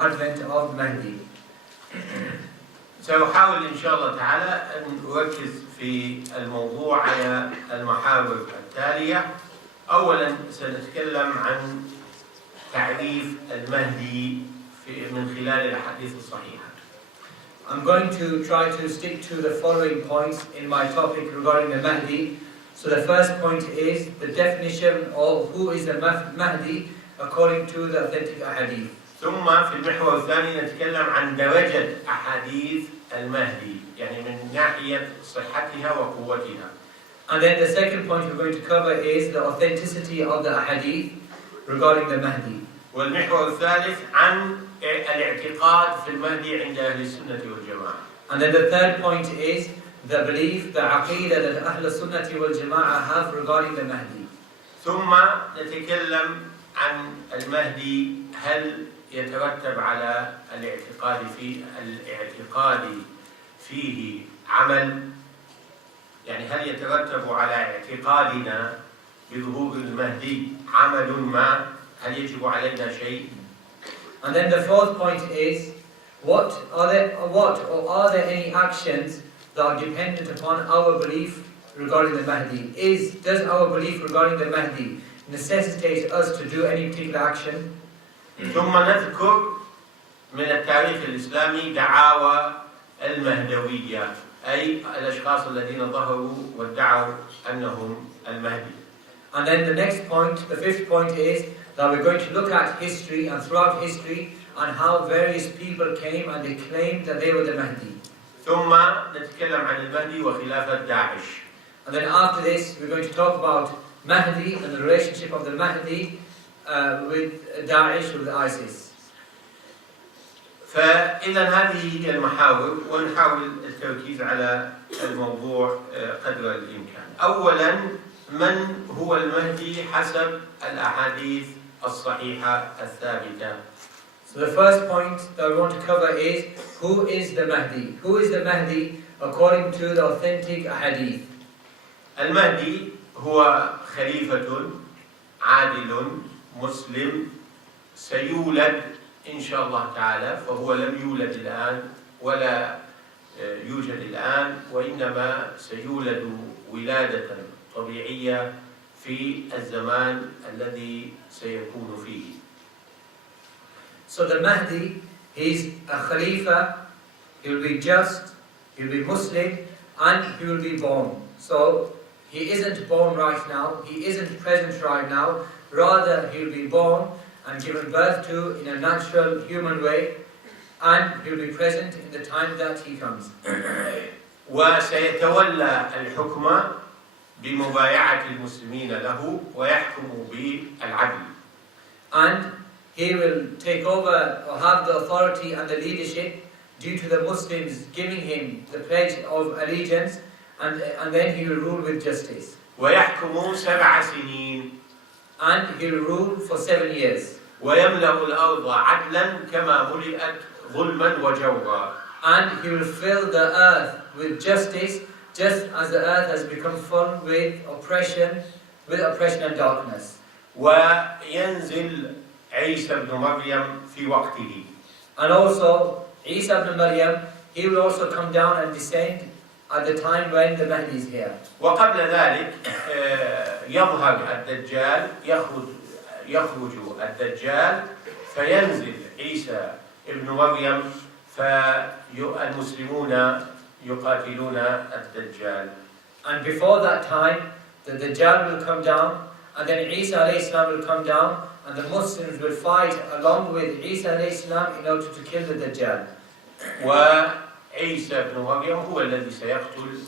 Advent of the Mahdi. سأحاول إن شاء الله تعالى أن أركز في الموضوع على المحاور التالية. أولا سنتكلم عن تعريف المهدي من خلال الأحاديث الصحيحة. I'm going to try to stick to the following points in my topic regarding the Mahdi. So the first point is the definition of who is the Mahdi according to the authentic Hadith. ثم في المحور الثاني نتكلم عن درجة أحاديث المهدي، يعني من ناحية صحتها وقوتها. And then the second point we're going to cover is the authenticity of the Hadith regarding the Mahdi. والمحور الثالث عن الاعتقاد في المهدي عند أهل السنة والجماعة. And then the third point is the belief, the Aqeedah that Ahl al-Sunnah wal Jama'ah have regarding the Mahdi. ثم نتكلم عن المهدي، هل يترتب على الاعتقاد فيه عمل، يعني هل يترتب على اعتقادنا بظهور المهدي عمل ما، هل يجب علينا شيء؟ And then the fourth point is are there any actions that are dependent upon our belief regarding the Mahdi? Does our belief regarding the Mahdi necessitate us to do any particular action? ثم نذكر من التاريخ الإسلامي دعاوى المهدوية، أي الأشخاص الذين ظهروا وادعوا أنهم المهدي. And then the next point, the fifth point is that we're going to look at history and throughout history and how various people came and they claimed that they were the Mahdi. ثم نتكلم عن المهدي وخلافة داعش. And then after this we're going to talk about Mahdi and the relationship of the Mahdi with Daesh, with ISIS. فإذا هذه هي المحاور، ونحاول التركيز على الموضوع قدر الإمكان. أولا، من هو المهدي حسب الأحاديث الصحيحة الثابتة؟ So the first point that we want to cover is who is the Mahdi? Who is the Mahdi according to the authentic Hadith? المهدي هو خليفة عادل مسلم سيولد إن شاء الله تعالى، فهو لم يولد الآن ولا يوجد الآن، وإنما سيولد ولادة طبيعية في الزمان الذي سيكون فيه. So the Mahdi, he's a Khalifa, he will be just, he will be Muslim, and he will be born. So he isn't born right now, he isn't present right now, rather he will be born and given birth to in a natural human way, and he will be present in the time that he comes. وسيتولى الحكم بمبايعة المسلمين له ويحكم بالعدل. And he will take over or have the authority and the leadership due to the Muslims giving him the pledge of allegiance, and then he will rule with justice. ويحكم 7 سنين. And he will rule for 7 years. ويملأ الأرض عدلا كما ملئت ظلما وجورا. And he will fill the earth with justice, just as the earth has become full with oppression and darkness. وينزل عيسى ابن مريم في وقته. And also Isa ibn Maryam, he will also come down and descend at the time when the Mahdi is here. وقبل ذلك يظهر الدجال، يخرج الدجال فينزل عيسى ابن مريم، فالمسلمون يقاتلون الدجال. And before that time, the Dajjal will come down, and then Isa alayhi salam will come down, and the Muslims will fight along with Isa alayhi salam in order to kill the Dajjal. وعيسى ابن مريم هو الذي سيقتل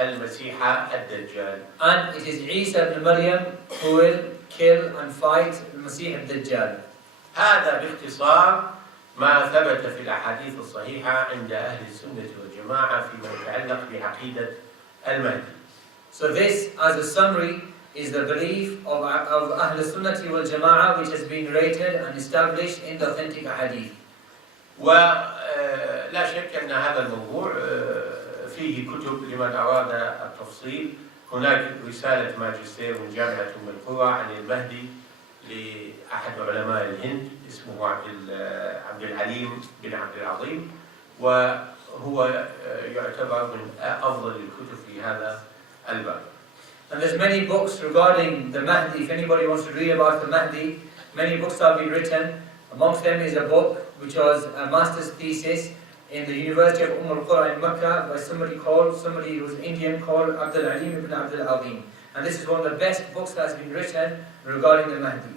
المسيح الدجال. And it is Isa ibn Maryam who will kill and fight المسيح الدجال. هذا باختصار ما ثبت في الأحاديث الصحيحة عند أهل السنة والجماعة فيما يتعلق بعقيدة المهدي. So this, as a summary, is the belief of Ahl al-Sunnah wal Jama'ah, which has been rated and established in the authentic Hadith. ولا شك أن هذا الموضوع فيه كتب لمن أراد التفصيل. هناك رسالة ماجستير من جامعة أم القرى عن المهدي لأحد علماء الهند اسمه عبد العليم بن عبد العظيم، وهو يعتبر من أفضل الكتب في هذا الباب. And there's many books regarding the Mahdi. If anybody wants to read about the Mahdi, many books have been written. Amongst them is a book which was a master's thesis in the University of al-Qura in Mecca by somebody who was Indian called Abdul Alim ibn Abdul Azim. And this is one of the best books that has been written regarding the Mahdi.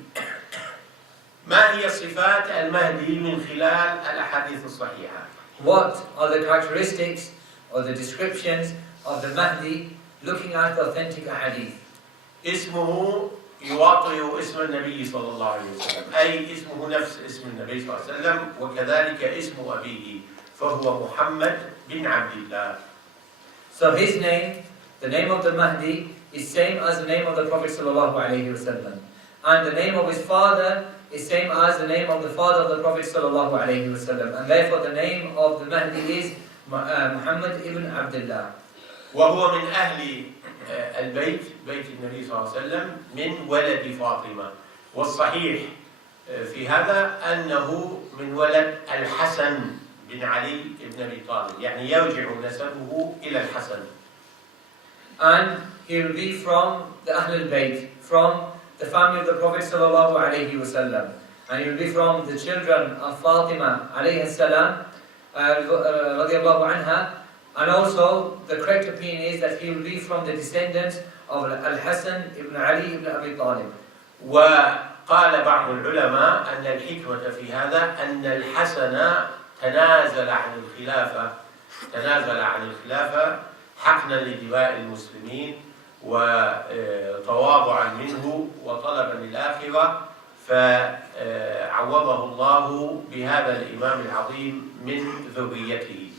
ما هي صفات المهدي من خلال الأحاديث الصحيحة؟ What are the characteristics or the descriptions of the Mahdi looking at the authentic hadith? اسمه يواطئ اسم النبي صلى الله عليه وسلم، أي اسمه نفس اسم النبي صلى الله عليه وسلم، وكذلك اسم أبيه فهو محمد بن عبد الله. So his name, the name of the Mahdi, is same as the name of the Prophet sallallahu alaihi wasallam, and the name of his father is same as the name of the father of the Prophet sallallahu alaihi wasallam, and therefore the name of the Mahdi is Muhammad ibn Abdullah. وهو من أهل البيت، بيت النبي صلى الله عليه وسلم، من ولد فاطمة، والصحيح في هذا أنه من ولد الحسن بن علي بن أبي طالب، يعني يرجع نسبه إلى الحسن. And he will be from the Ahlul Bayt, from the family of the Prophet sallallahu alaihi wasallam, and he will be from the children of Fatima alayhi salam radiyallahu anha. And also, the correct opinion is that he will be from the descendants of Al-Hasan ibn Ali ibn Abi Talib. وقال بعض العلماء أن الحكمة في هذا أن الحسن تنازل عن الخلافة حقنا لدماء المسلمين وتواضعا منه وطلبا للآخرة، فعوضه الله بهذا الإمام العظيم من ذريته.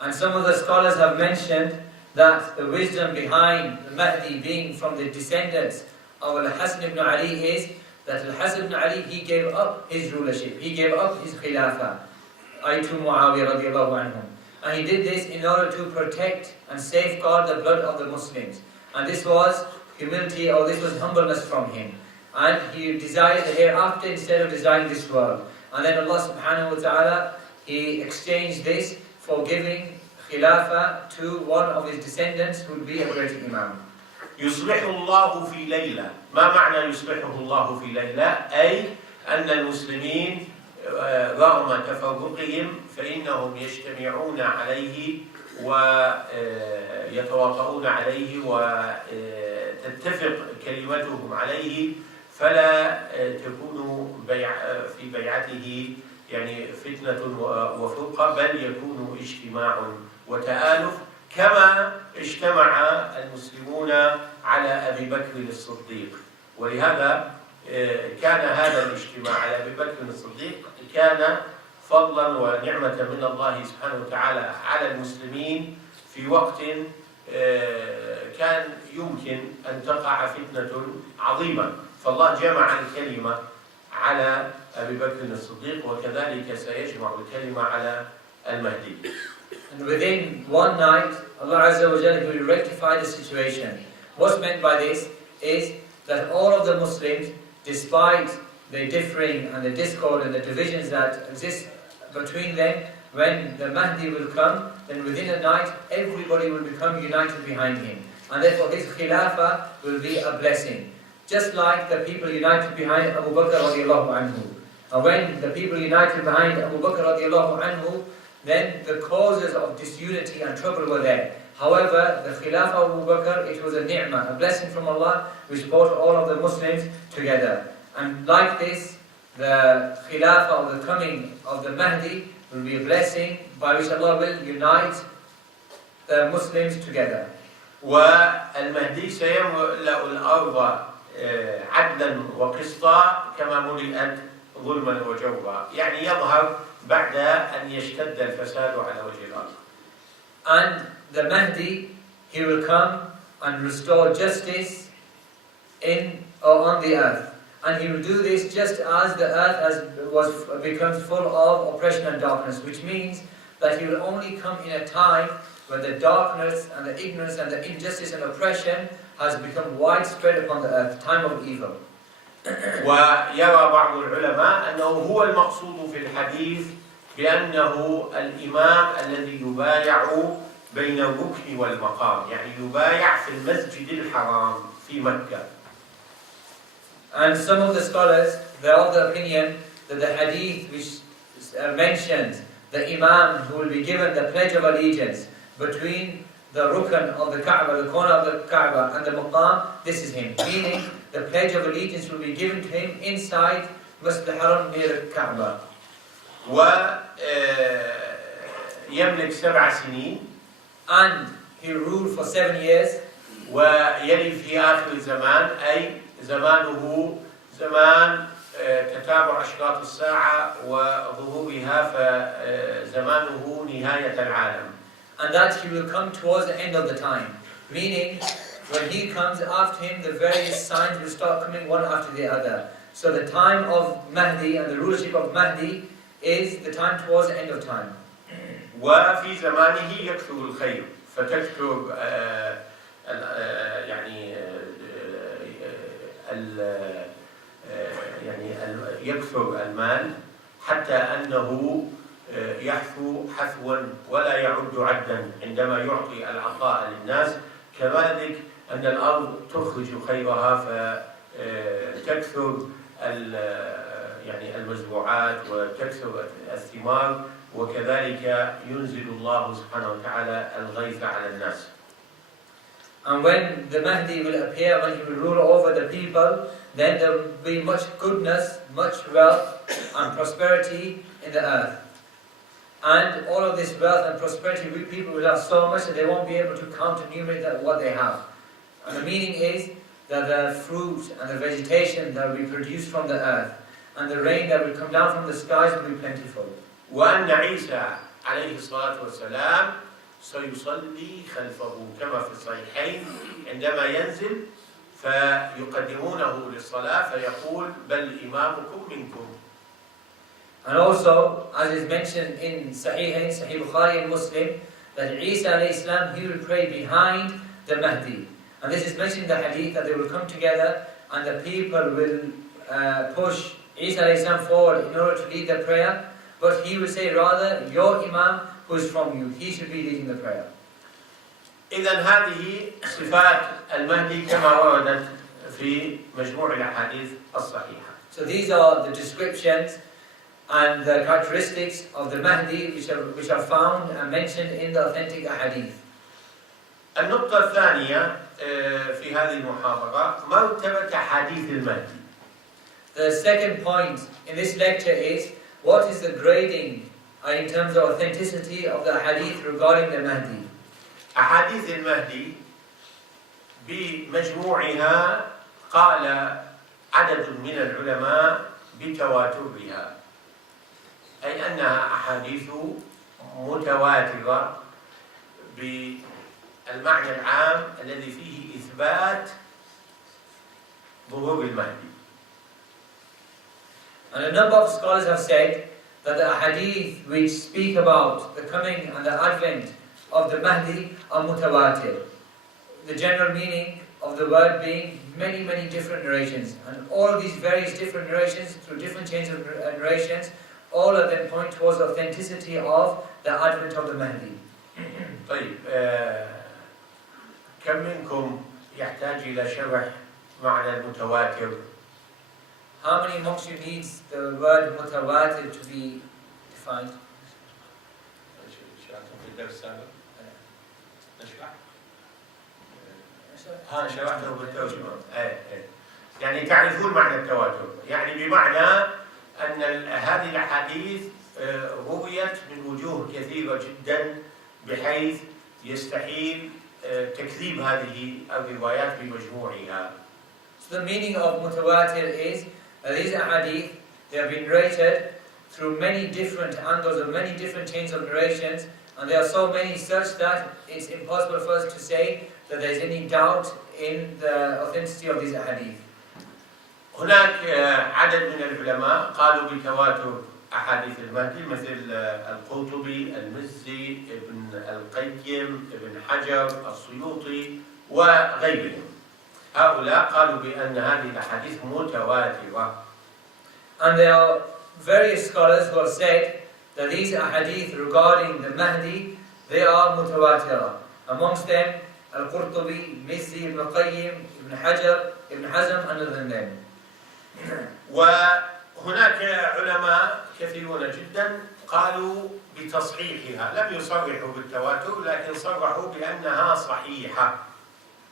And some of the scholars have mentioned that the wisdom behind the Mahdi being from the descendants of Al-Hasan ibn Ali is that Al-Hasan ibn Ali, he gave up his rulership, he gave up his Khilafah, to Muawiyah radiallahu anhum. And he did this in order to protect and safeguard the blood of the Muslims. And this was humility, or this was humbleness from him. And he desired the hereafter instead of desiring this world. And then Allah subhanahu wa ta'ala, he exchanged this for giving Khilafah to one of his descendants who would be a great Imam. يصلح الله في ليلة. ما معنى يصلحه الله في ليلة؟ أي أن المسلمين رغم تفرقهم فإنهم يجتمعون عليه ويتواطؤون عليه وتتفق كلمتهم عليه، فلا تكون في بيعته يعني فتنة وفرقة، بل يكون اجتماع وتآلف، كما اجتمع المسلمون على أبي بكر الصديق. ولهذا كان هذا الاجتماع على أبي بكر الصديق كان فضلا ونعمة من الله سبحانه وتعالى على المسلمين في وقت كان يمكن أن تقع فتنة عظيمة، فالله جمع الكلمة على أبي بكر الصديق، وكذلك سيجمع الكلمة على المهدي. And within one night, Allah Azza wa Jalla will rectify the situation. What's meant by this is that all of the Muslims, despite the differing and the discord and the divisions that exist between them, when the Mahdi will come, then within a night, everybody will become united behind him. And therefore his Khilafah will be a blessing. Just like the people united behind Abu Bakr radiallahu anhu. And when the people united behind Abu Bakr radiallahu anhu, then the causes of disunity and trouble were there. However, the Khilafah of Abu Bakr, it was a ni'mah, a blessing from Allah, which brought all of the Muslims together. And like this, the Khilafah of the coming of the Mahdi will be a blessing by which Allah will unite the Muslims together. والمهدي سيملأ الأرض عدلا وقسطا كما ملئت ظلما وجورا، يعني يظهر بعد أن يشتد الفساد على وجه الأرض. And the Mahdi, he will come and restore justice on the earth. And he will do this just as the earth becomes full of oppression and darkness, which means that he will only come in a time when the darkness and the ignorance and the injustice and oppression has become widespread upon the earth, time of evil. ويرى بعض العلماء أنه هو المقصود في الحديث بأنه الإمام الذي يبايع بين الركن والمقام، يعني يبايع في المسجد الحرام في مكة. And some of the scholars, they are of the opinion that the hadith which mentions the Imam who will be given the pledge of allegiance between the rukn of the Kaaba, the corner of the Kaaba, and the maqam, this is him. Meaning, the pledge of allegiance will be given to him inside Masjid al-Haram near the Kaaba. ويملك 7 سنين. And he ruled for 7 years. ويلي في آخر الزمان، أي زمانه زمان تتابع أشراط الساعة وظهورها، فزمانه نهاية العالم. And that he will come towards the end of the time. Meaning, when he comes after him, the various signs will start coming one after the other. So the time of Mahdi and the rulership of Mahdi is the time towards the end of time. وفي زمانه يكثر الخير، فتكثر يكثر المال حتى أنه يحثو حثوا ولا يعد عدا عندما يعطي العطاء للناس. كذلك أن الأرض تخرج خيرها فتكثر المزروعات وتكثر الثمار، وكذلك ينزل الله سبحانه وتعالى الغيث على الناس. And when the Mahdi will appear, when he will rule over the people, then there will be much goodness, much wealth and prosperity in the earth. And all of this wealth and prosperity, people will have so much that they won't be able to count and enumerate what they have. And the meaning is that the fruit and the vegetation that will be produced from the earth and the rain that will come down from the skies will be plentiful. وأن عيسى عليه الصلاة والسلام سيصلي خلفه كما في الصحيحين، عندما ينزل فيقدمونه للصلاة فيقول بل إمامكم منكم. And also, as is mentioned in Sahihain, Sahih Bukhari and Muslim, that Isa alayhi salam, he will pray behind the Mahdi. And this is mentioned in the Hadith that they will come together and the people will push Isa alayhi salam forward in order to lead the prayer. But he will say rather, your Imam who is from you, he should be leading the prayer. إذن هذه صفات المهدي كما وردت في مجموع الأحاديث الصحيحة. So these are the descriptions and the characteristics of the Mahdi which are found and mentioned in the authentic Hadith. النقطة الثانية في هذه المحاضرة مرتبة حديث المهدي. The second point in this lecture is what is the grading in terms of authenticity of the Hadith regarding the Mahdi. أحاديث المهدي بمجموعها قال عدد من العلماء بتواترها، أي أنها أحاديث متواترة بالمعنى العام الذي فيه إثبات ظهور المهدي. And a number of scholars have said that the hadith which speak about the coming and the advent of the Mahdi are mutawatir. The general meaning of the word being many, many different narrations. And all of these various different narrations, through different chains of narrations, all of them point towards the authenticity of the advent of the Mahdi. طيب كم منكم يحتاج إلى شرح معنى المتواتر؟ How many amongst you needs the word mutawatir to be defined? شرحتم في الدرس السابق؟ نشرح؟ شرحته بالترجمة. يعني تعرفون معنى التواتر، يعني بمعنى أن هذه الأحاديث رويت من وجوه كثيرة جدا بحيث يستحيل تكذيب هذه الروايات بمجموعها. So the meaning of mutawatir is that these hadith, they have been narrated through many different angles of many different chains of narrations, and there are so many such that it's impossible for us to say that there is any doubt in the authenticity of these hadith. هناك عدد من العلماء قالوا بتواتر أحاديث المهدي مثل القرطبي، المزي، ابن القيم، ابن حجر، السيوطي وغيرهم. هؤلاء قالوا بأن هذه الأحاديث متواترة. And there are various scholars who have said that these ahadith regarding the Mahdi, they are mutawatira. Amongst them, Al-Qurtubi, Mizzi, Ibn Qayyim, Ibn Hajar, Ibn Hazm, and other than them. وهناك علماء كثيرون جدا قالوا بتصحيحها، لم يصرحوا بالتواتر لكن صرحوا بأنها صحيحة.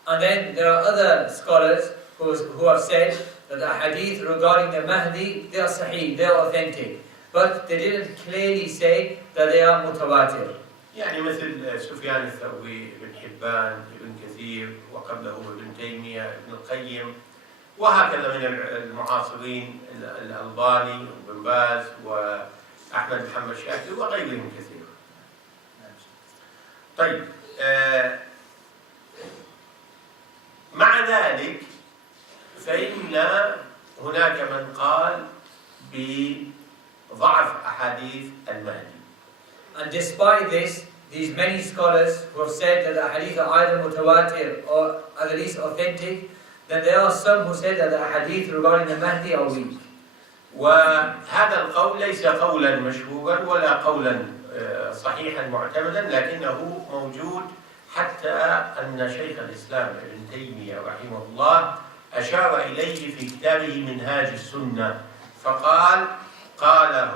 And then there are other scholars who have said that the hadith regarding the Mahdi, they are sahih, they are authentic. But they didn't clearly say that they are mutawatir. يعني مثل سفيان الثوري، ابن حبان، ابن كثير، وقبله ابن تيمية، ابن القيم، وهكذا من المعاصرين الألباني وابن باز وأحمد محمد شاكر وغيرهم كثير. طيب، مع ذلك فإن هناك من قال بضعف أحاديث المهدي. And despite this, these many scholars who have said that the hadith are either mutawatir or at least authentic, then there are some who said that the hadith regarding the Mahdi are weak. وهذا القول ليس قولا مشهورا ولا قولا صحيحا معتمدا، لكنه موجود حتى أن شيخ الإسلام ابن تيمية رحمه الله أشار إليه في كتابه منهاج السنة، فقال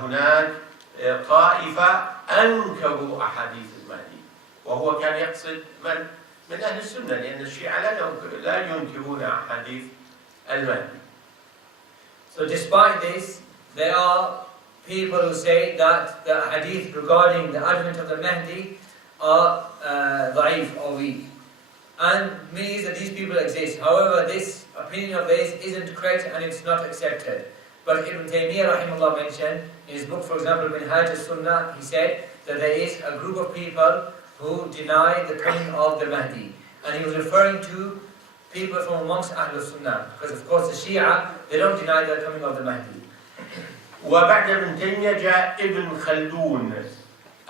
هناك طائفة أنكروا أحاديث المهدي، وهو كان يقصد من أهل السنة، لأن الشيعة لا ينكرون أحاديث المهدي. So despite this, there are people who say that the hadith regarding the advent of the Mahdi are da'if or weak. And means that these people exist. However, this opinion of theirs isn't correct and it's not accepted. But Ibn Taymiyyah rahimahullah mentioned in his book, for example, Minhaj al-Sunnah, he said that there is a group of people who deny the coming of the Mahdi. And he was referring to people from amongst Ahlul Sunnah. Because of course the Shia, they don't deny the coming of the Mahdi. وبعد ابن تيمية جاء ابن خلدون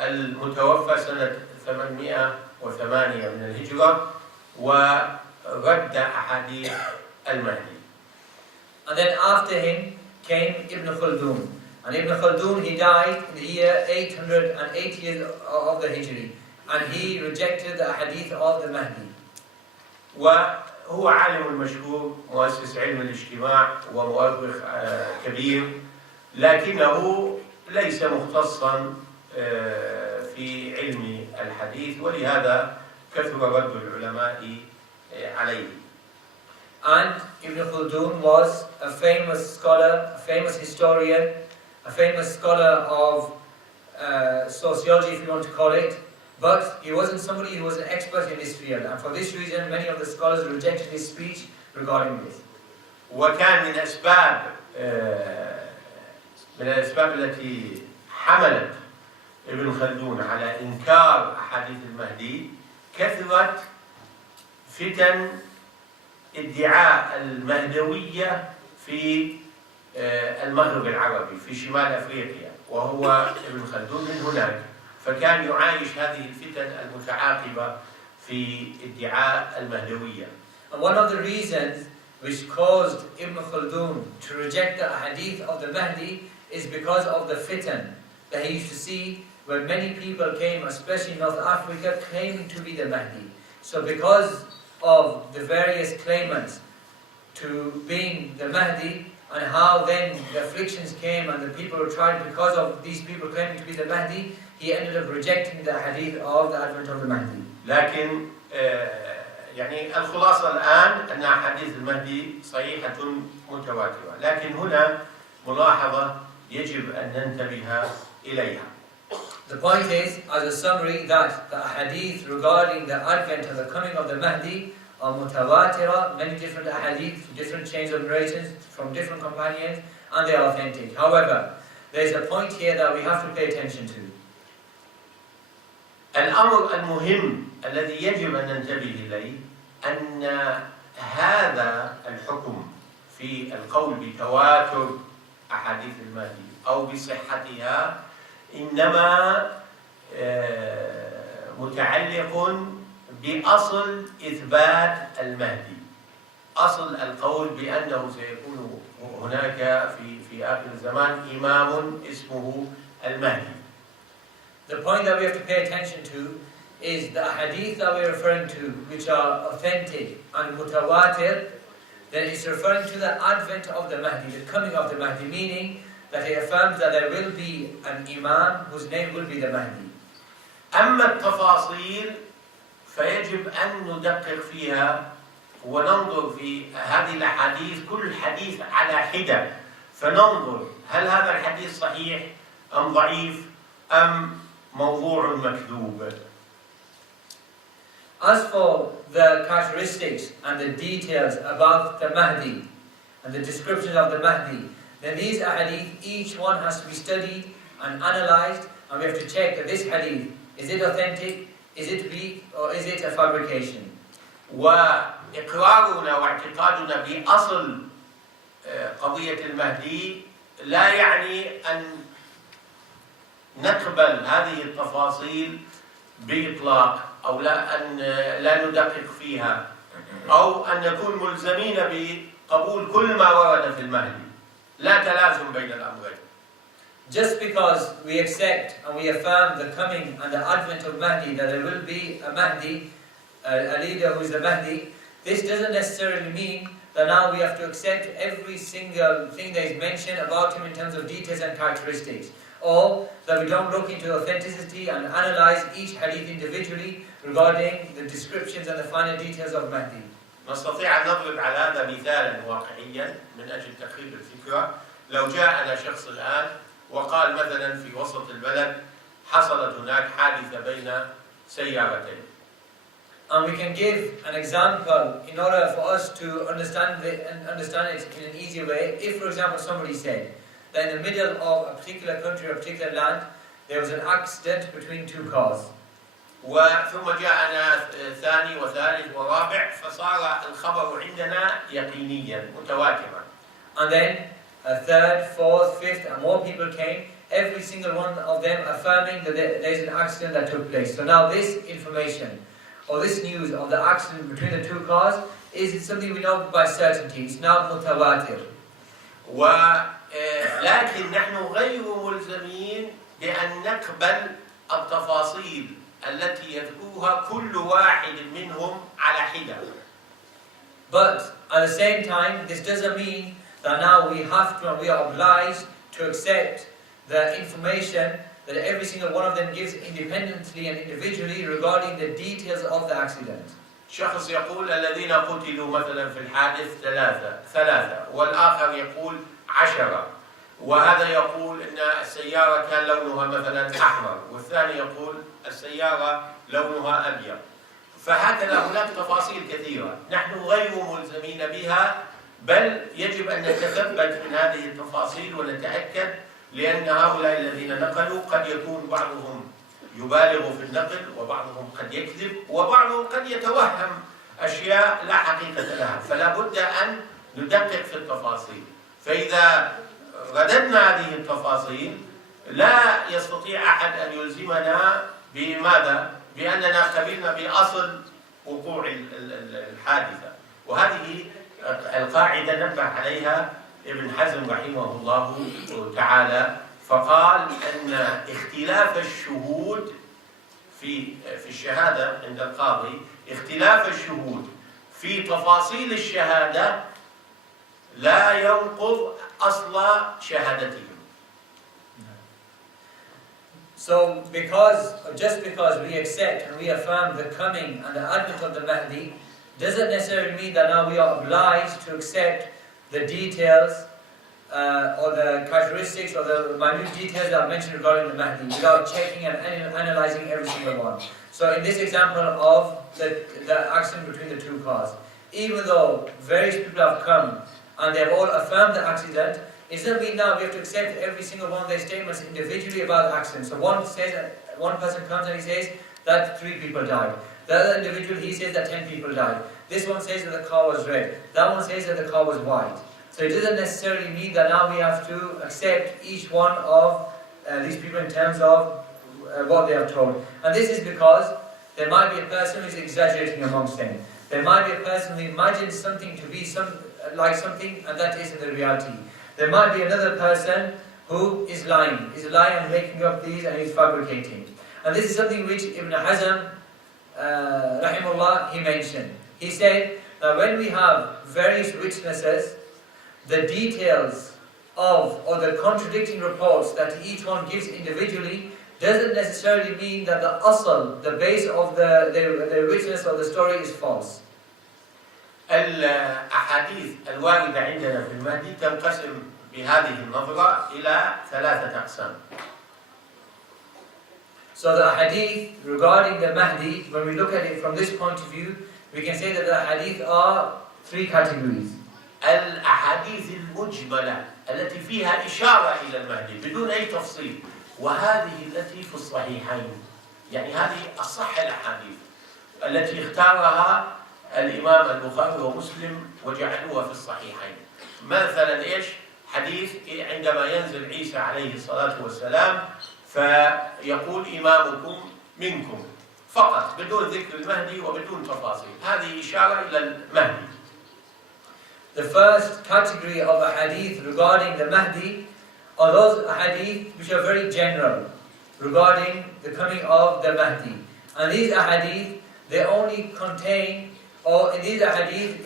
المتوفى سنة 808 من الهجرة ورد أحاديث المهدي. And then after him came Ibn Khaldun. And Ibn Khaldun, he died in the year 808 years of the Hijri. And he rejected the hadith of the Mahdi. وهو عالم مشهور، مؤسس علم الاجتماع ومؤرخ كبير، لكنه ليس مختصا في علم الحديث، ولهذا كثر رد العلماء عليه. And Ibn Khaldun was a famous scholar, a famous historian, a famous scholar of sociology, if you want to call it, but he wasn't somebody who was an expert in this field, and for this reason many of the scholars rejected his speech regarding this. وكان من الأسباب التي حملت ابن خلدون على إنكار أحاديث المهدي كثرة فتن ادعاء المهدوية في المغرب العربي في شمال أفريقيا، وهو ابن خلدون من هناك، فكان يعايش هذه الفتن المتعاقبة في ادعاء المهدوية. And one of the reasons which caused Ibn Khaldun to reject the hadith of the Mahdi is because of the fitan that he used to see when many people came, especially in North Africa, claiming to be the Mahdi. So because of the various claimants to being the Mahdi, and how then the afflictions came and the people were tried because of these people claiming to be the Mahdi, he ended up rejecting the hadith of the advent of the Mahdi. لكن يعني الخلاصة الآن أن أحاديث المهدي صحيحة متواترة، لكن هنا ملاحظة يجب أن ننتبه إليها. The point is, as a summary, that the hadith regarding the advent of the coming of the Mahdi are mutawatira, many different hadith, different chains of narrations from different companions, and they are authentic. However, there is a point here that we have to pay attention to. الأمر المهم الذي يجب أن ننتبه إليه أن هذا الحكم في القول بتواتر أحاديث المهدي أو بصحتها إنما متعلق بأصل إثبات المهدي. أصل القول بأنه سيكون هناك في آخر الزمان إمام اسمه المهدي. The point that we have to pay attention to is the hadith that we're referring to, which are authentic and mutawatir, then it's referring to the advent of the Mahdi, the coming of the Mahdi, meaning that it affirms that there will be an imam whose name will be the Mahdi. أما التفاصيل فيجب أن ندقق فيها وننظر في هذه الأحاديث كل حديث على حدة، فننظر هل هذا الحديث صحيح أم ضعيف أم موضوع مكذوب. As for the characteristics and the details about the Mahdi and the description of the Mahdi, then these hadith, each one has to be studied and analysed, and we have to check that this hadith, is it authentic, is it weak, or is it a fabrication. وإقرارنا واعتقادنا بأصل قضية المهدي لا يعني أن نقبل هذه التفاصيل بإطلاق أو لا ندقق فيها أو أن نكون ملزمين بقبول كل ما ورد في المهدي. لا تلازم بين الأمرين. Just because we accept and we affirm the coming and the advent of Mahdi, that there will be a Mahdi, a leader who is the Mahdi, this doesn't necessarily mean that now we have to accept every single thing that is mentioned about him in terms of details and characteristics, or that we don't look into authenticity and analyze each hadith individually regarding the descriptions and the finer details of Mahdi. نستطيع أن نضرب على هذا مثالا واقعيا من أجل تقريب الفكرة. لو جاءنا شخص الآن وقال مثلا في وسط البلد حصلت هناك حادثة بين سيارتين. And we can give an example in order for us to understand it in an easier way. If, for example, somebody said that in the middle of a particular country or a particular land, there was an accident between two cars. وثم جاءنا ثاني وثالث ورابع فصار الخبر عندنا يقينيا متواترا. And then a third, fourth, fifth, and more people came, every single one of them affirming that there is an accident that took place. So now this information, or this news of the accident between the two cars, is something we know by certainty. It's now mutawatir. ولكن نحن غير ملزمين بأن نقبل التفاصيل التي يذكرها كل واحد منهم على حدة. But at the same time, this doesn't mean that now we have to and we are obliged to accept the information that every single one of them gives independently and individually regarding the details of the accident. شخص يقول الذين قتلوا مثلا في الحادث ثلاثة والآخر يقول 10 وهذا يقول إن السيارة كان لونها مثلا أحمر والثاني يقول السيارة لونها أبيض. فهكذا هناك تفاصيل كثيرة نحن غير ملزمين بها، بل يجب أن نتثبت من هذه التفاصيل ونتأكد، لأن هؤلاء الذين نقلوا قد يكون بعضهم يبالغ في النقل وبعضهم قد يكذب وبعضهم قد يتوهم أشياء لا حقيقة لها، فلا بد أن ندقق في التفاصيل. فإذا رددنا هذه التفاصيل لا يستطيع أحد أن يلزمنا بماذا؟ بأننا قبلنا بأصل وقوع الحادثة. وهذه القاعدة نبه عليها ابن حزم رحمه الله تعالى، فقال أن اختلاف الشهود في الشهادة عند القاضي، اختلاف الشهود في تفاصيل الشهادة لا ينقض أصل شهادتهم. So just because we accept and we affirm the coming and the advent of the Mahdi doesn't necessarily mean that now we are obliged to accept the details or the characteristics or the minute details that are mentioned regarding the Mahdi without checking and analysing every single one. So in this example of the accident between the two cars, even though various people have come and they have all affirmed the accident, it doesn't mean now we have to accept every single one of their statements individually about the accident. So one person comes and he says that 3 people died. The other individual, he says that 10 people died. This one says that the car was red. That one says that the car was white. So it doesn't necessarily mean that now we have to accept each one of these people in terms of what they have told. And this is because there might be a person who is exaggerating amongst them. There might be a person who imagines something to be like something, and that isn't the reality. There might be another person who is lying and making up these and is fabricating. And this is something which Ibn Hazm, rahimahullah, he mentioned. He said that when we have various witnesses, the details of or the contradicting reports that each one gives individually doesn't necessarily mean that the asl, the base of the witness or the story is false. الأحاديث الواردة عندنا في المهدي تنقسم بهذه النظرة إلى 3 أقسام. So the hadith regarding the Mahdi, when we look at it from this point of view, we can say that the hadith are 3 categories. الأحاديث المجملة التي فيها إشارة إلى المهدي بدون أي تفصيل، وهذه التي في الصحيحين، يعني هذه أصح الأحاديث التي اختارها الإمام البخاري ومسلم وجعلوها في الصحيحين. مثلا إيش؟ حديث عندما ينزل عيسى عليه الصلاة والسلام فيقول إمامكم منكم فقط بدون ذكر المهدي وبدون تفاصيل، هذه إشارة إلى المهدي. The first category of a hadith regarding the Mahdi are those hadith which are very general regarding the coming of the Mahdi. And these hadith, they only contain, or in these hadith,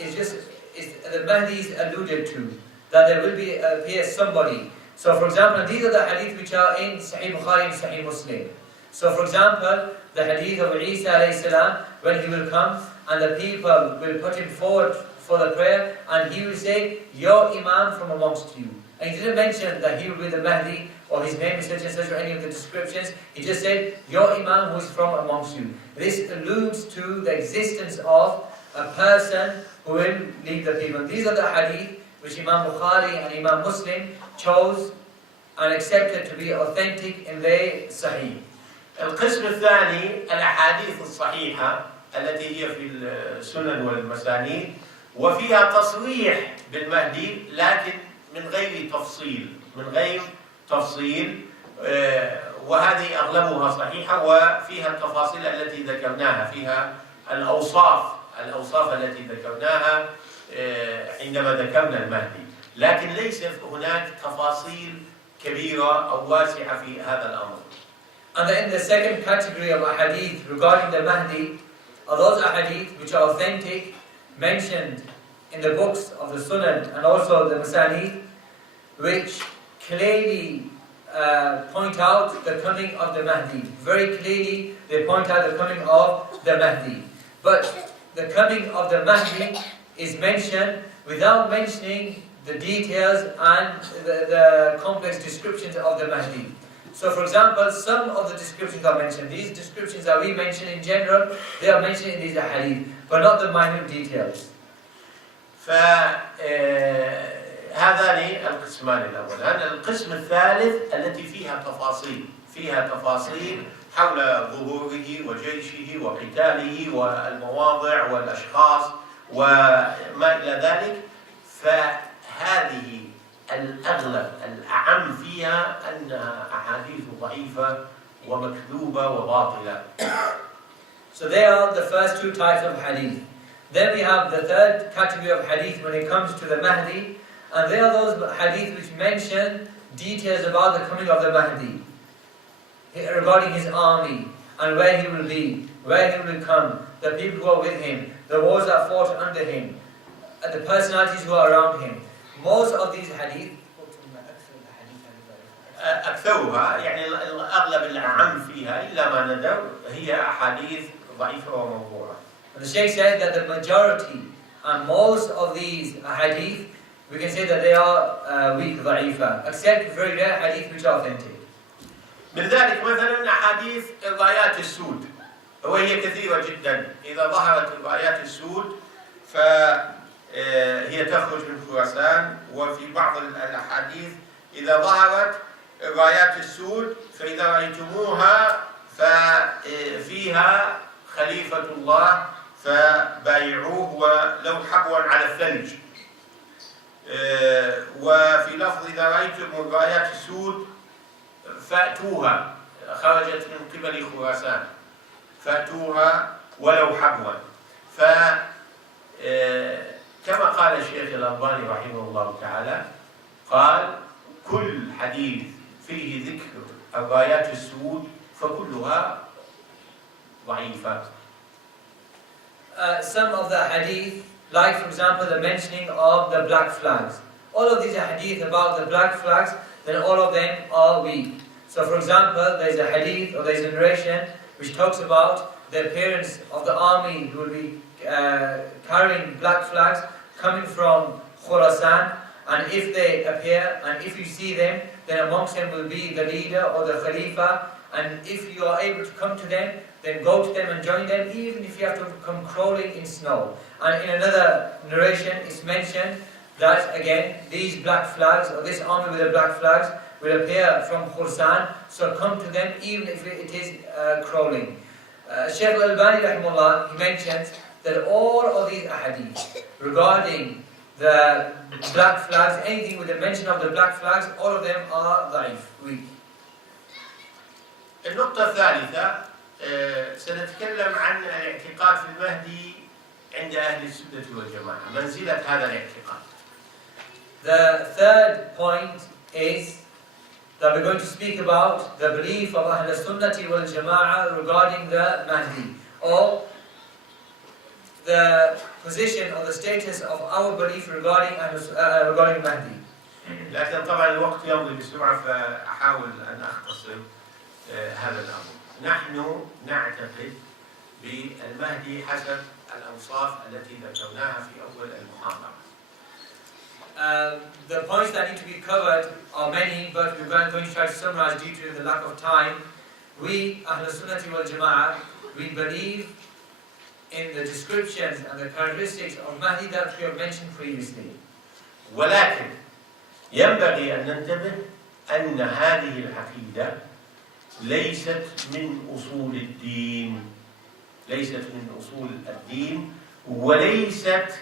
the Mahdi is alluded to, that there will be appear somebody. So for example, these are the hadith which are in Sahih Bukhari and Sahih Muslim. So for example, the hadith of Isa alayhi salam, when he will come and the people will put him forward for the prayer, and he will say, your Imam from amongst you. And he didn't mention that he will be the Mahdi, or his name is such and such, or any of the descriptions. He just said, your Imam who is from amongst you. This alludes to the existence of a person who will lead the people. These are the hadith which Imam Bukhari and Imam Muslim chose and accepted to be authentic in their Sahih. القسم الثاني الأحاديث الصحيحة التي هي في السنن والمسانيد وفيها تصريح بالمهدي لكن من غير تفصيل وهذه أغلبها صحيحة وفيها التفاصيل التي ذكرناها، فيها الأوصاف التي ذكرناها عندما ذكرنا المهدي، لكن ليس هناك تفاصيل كبيرة أو واسعة في هذا الأمر. And then the second category of ahadith regarding the Mahdi are those ahadith which are authentic, mentioned in the books of the Sunan and also the Masanid, which clearly point out the coming of the Mahdi. Very clearly they point out the coming of the Mahdi. But the coming of the Mahdi is mentioned without mentioning the details and the complex descriptions of the Mahdi. So for example, some of the descriptions are mentioned. These descriptions that we mention in general, they are mentioned in these hadith, but not the minute details. فهذان القسمان الأولان. القسم الثالث التي فيها تفاصيل حول ظهوره وجيشه وقتاله والمواضع والأشخاص وما إلى ذلك، فهذه الأغلب الأعم فيها أنها أحاديث ضعيفة ومكذوبة وباطلة. So they are the first 2 types of hadith. Then we have the third category of hadith when it comes to the Mahdi, and they are those hadith which mention details about the coming of the Mahdi, regarding his army and where he will be, where he will come, the people who are with him, the wars that fought under him, the personalities who are around him. Most of these hadith أكثرها يعني الأغلب الأعم فيها إلا ما ندر هي أحاديث ضعيفة وموضوعة. And the Shaykh said that the majority and most of these hadith, we can say that they are weak, ضعيفة, except very rare hadith which are authentic. من ذلك مثلا أحاديث الرايات السود وهي كثيرة جدا. إذا ظهرت الرايات السود فهي تخرج من خراسان، وفي بعض الأحاديث إذا ظهرت الرايات السود فإذا رأيتموها ففيها خليفة الله فبايعوه ولو حبوا على الثلج. وفي لفظ إذا رأيتم الرايات السود فأتوها، خرجت من قبل خراسان، فأتوها ولو حبوا. كما قال الشيخ الألباني رحمه الله تعالى قال كل حديث فيه ذكر الرايات السود فكلها ضعيفة. Some of the hadith, like for example the mentioning of the black flags, all of these are hadith about the black flags, then all of them are weak. So for example, there is a hadith or there is a narration which talks about the appearance of the army who will be carrying black flags coming from Khurasan, and if they appear and if you see them, then amongst them will be the leader or the Khalifa, and if you are able to come to them, then go to them and join them, even if you have to come crawling in snow. And in another narration it's mentioned that again these black flags or this army with the black flags will appear from Khurasan, so come to them even if it is crawling. Shaykh al-Albani rahimahullah, he mentions that all of these ahadith regarding the black flags, anything with the mention of the black flags, all of them are ضعيف, weak. النقطة الثالثة سنتكلم عن الاعتقاد في المهدي عند أهل السنة والجماعة، منزلة هذا الاعتقاد. The third point is that we're going to speak about the belief of Ahl Sunnati wal Jama'ah regarding the Mahdi, or the position or the status of our belief regarding Mahdi. لكن طبعا الوقت يمضي بسرعة فأحاول أن أختصر هذا الأمر. نحن نعتقد بالمهدي حسب الأوصاف التي ذكرناها في أول المحاضرة. The points that need to be covered are many, but we're going to try to summarize due to the lack of time. We, Ahl Sunnati wal Jama'ah, we believe in the descriptions and the characteristics of Mahdi that we have mentioned previously. ولكن ينبغي أن ننتبه أن هذه العقيدة ليست من أصول الدين، ليست من أصول الدين، وليست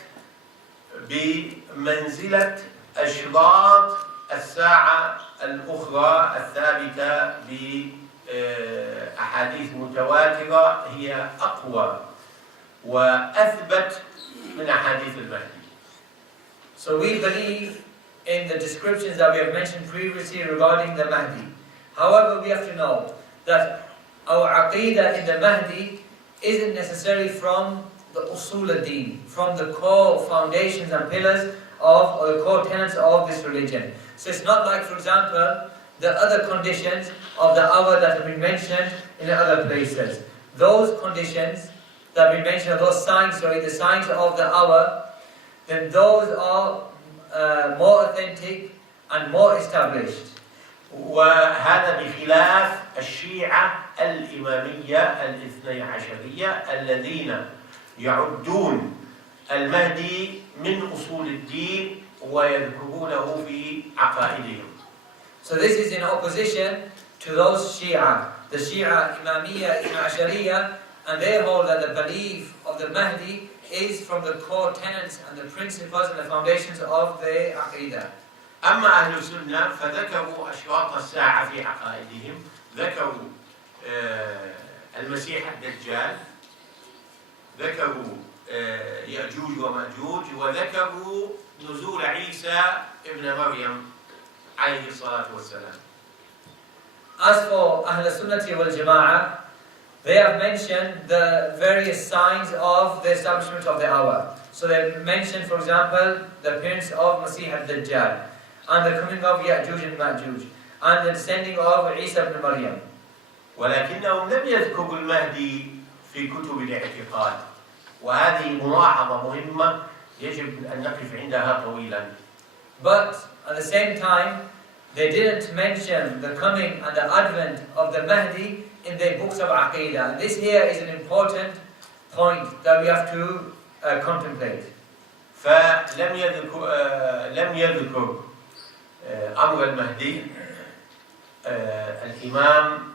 بمنزلة أشراط الساعة الأخرى الثابتة بأحاديث متواترة هي أقوى وأثبت من أحاديث المهدي. So we believe in the descriptions that we have mentioned previously regarding the Mahdi. However, we have to know that our Aqeedah in the Mahdi isn't necessarily from the usul al-Din, from the core foundations and pillars of, or the core tenets of this religion. So it's not like, for example, the other conditions of the hour that have been mentioned in other places. Those conditions that have been mentioned, those signs, the signs of the hour, then those are more authentic and more established. وهذا بخلاف الشيعة الإمامية الاثني عشرية الذين يعدون المهدي من أصول الدين ويذكرونه في عقائدهم. So this is in opposition to those Shia, the Shia Imamiyya Ibn Ashariya, and they hold that the belief of the Mahdi is from the core tenets and the principles and the foundations of the Aqeedah. أما أهل السنة فذكروا أشراط الساعة في عقائدهم، ذكروا المسيح الدجال، ذكروا يأجوج ومأجوج، وذكروا نزول عيسى ابن مريم عليه الصلاة والسلام. As for Ahl Sunnati wal Jama'ah, they have mentioned the various signs of the establishment of the hour. So they mentioned, for example, the appearance of Masih al-Dajjal, and the coming of Ya'juj and Ma'juj, and the descending of Isa ibn Maryam. ولكنهم لم يذكروا المهدي في كتب الاعتقاد، وهذه ملاحظة مهمة يجب أن نقف عندها طويلا. But at the same time, they didn't mention the coming and the advent of the Mahdi in their books of Aqeedah. And this here is an important point that we have to contemplate. فلم يذكر أمر المهدي الإمام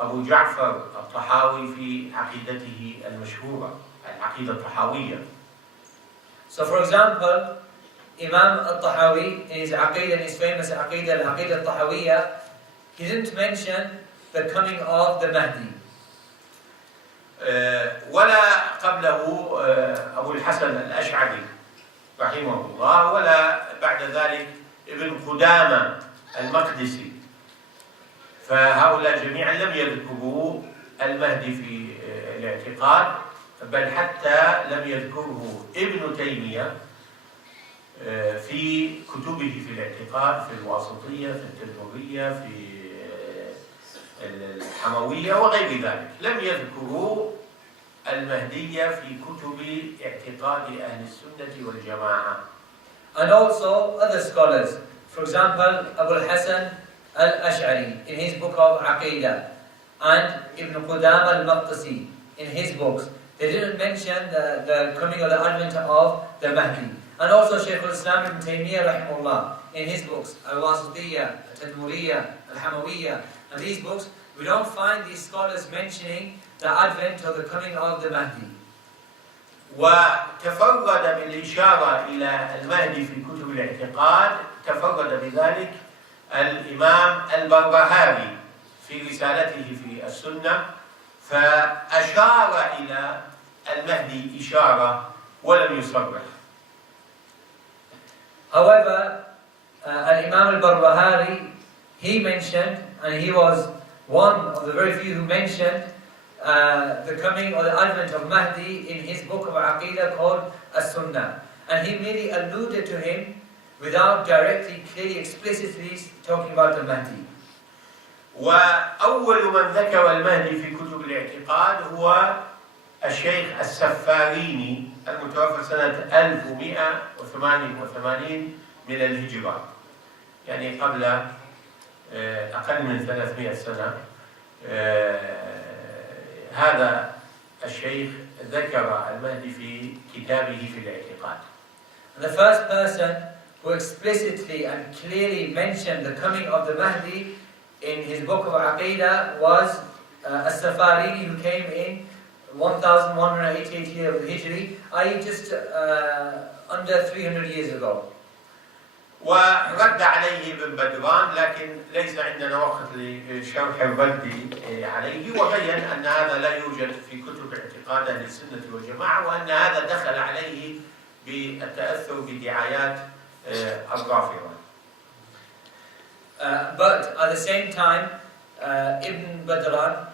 أبو جعفر الطحاوي في عقيدته المشهورة العقيدة الطحاوية. So for example, Imam al-Tahawi in his Aqeedah, in his famous Aqeedah, al-Aqeedah al-Tahawiyya, he didn't mention the coming of the Mahdi. ولا قبله أبو الحسن الأشعري رحمه الله، ولا بعد ذلك ابن قدامة المقدسي. فهؤلاء جميعا لم يذكروا المهدي في الاعتقاد، بل حتى لم يذكره ابن تيمية في كتبه في الاعتقاد، في الواسطية، في التدمرية، في الحموية وغير ذلك. لم يذكروا المهدية في كتب اعتقاد أهل السنة والجماعة. And also other scholars, for example, Abu al-Hasan al-Ash'ari in his book of Aqeedah, and Ibn Qudama al-Maqdisi in his books, they didn't mention the coming of the advent of the Mahdi. And also Shaykh al-Islam ibn Taymiyyah rahimahullah in his books, Al-Wasitiyya, Al-Tadmuriyya, Al-Hamawiyya, and these books, we don't find these scholars mentioning the advent of the coming of the Mahdi. وتفرد بالإشارة إلى المهدي في كتب الاعتقاد، تفرد بذلك الإمام البربهاري في رسالته في السنة، فأشار إلى المهدي إشارة ولم يصرح. However, Al-Imam al-Barbahari, he mentioned, and he was one of the very few who mentioned the coming or the advent of Mahdi in his book of Aqeedah called As-Sunnah. And he merely alluded to him without directly, clearly, explicitly talking about the Mahdi. وأول من ذكر المهدي في كتب الاعتقاد هو الشيخ السفاريني المتوفى سنة 1188 من الهجرة، يعني قبل أقل من 300 سنة. هذا الشيخ ذكر المهدي في كتابه في الاعتقاد. And the first person who explicitly and clearly mentioned the coming of the Mahdi in his book of Aqeedah was As-Safarini, who came in 1188 years of the Hijri, i.e. just under 300 years ago. ورد عليه ابن بدران، لكن ليس عندنا وقت لشرح الرد عليه، وبين أن هذا لا يوجد في كتب اعتقاد أهل السنة والجماعة، وأن هذا دخل عليه بالتأثر بدعايات الرافضة. But at the same time, Ibn Badran,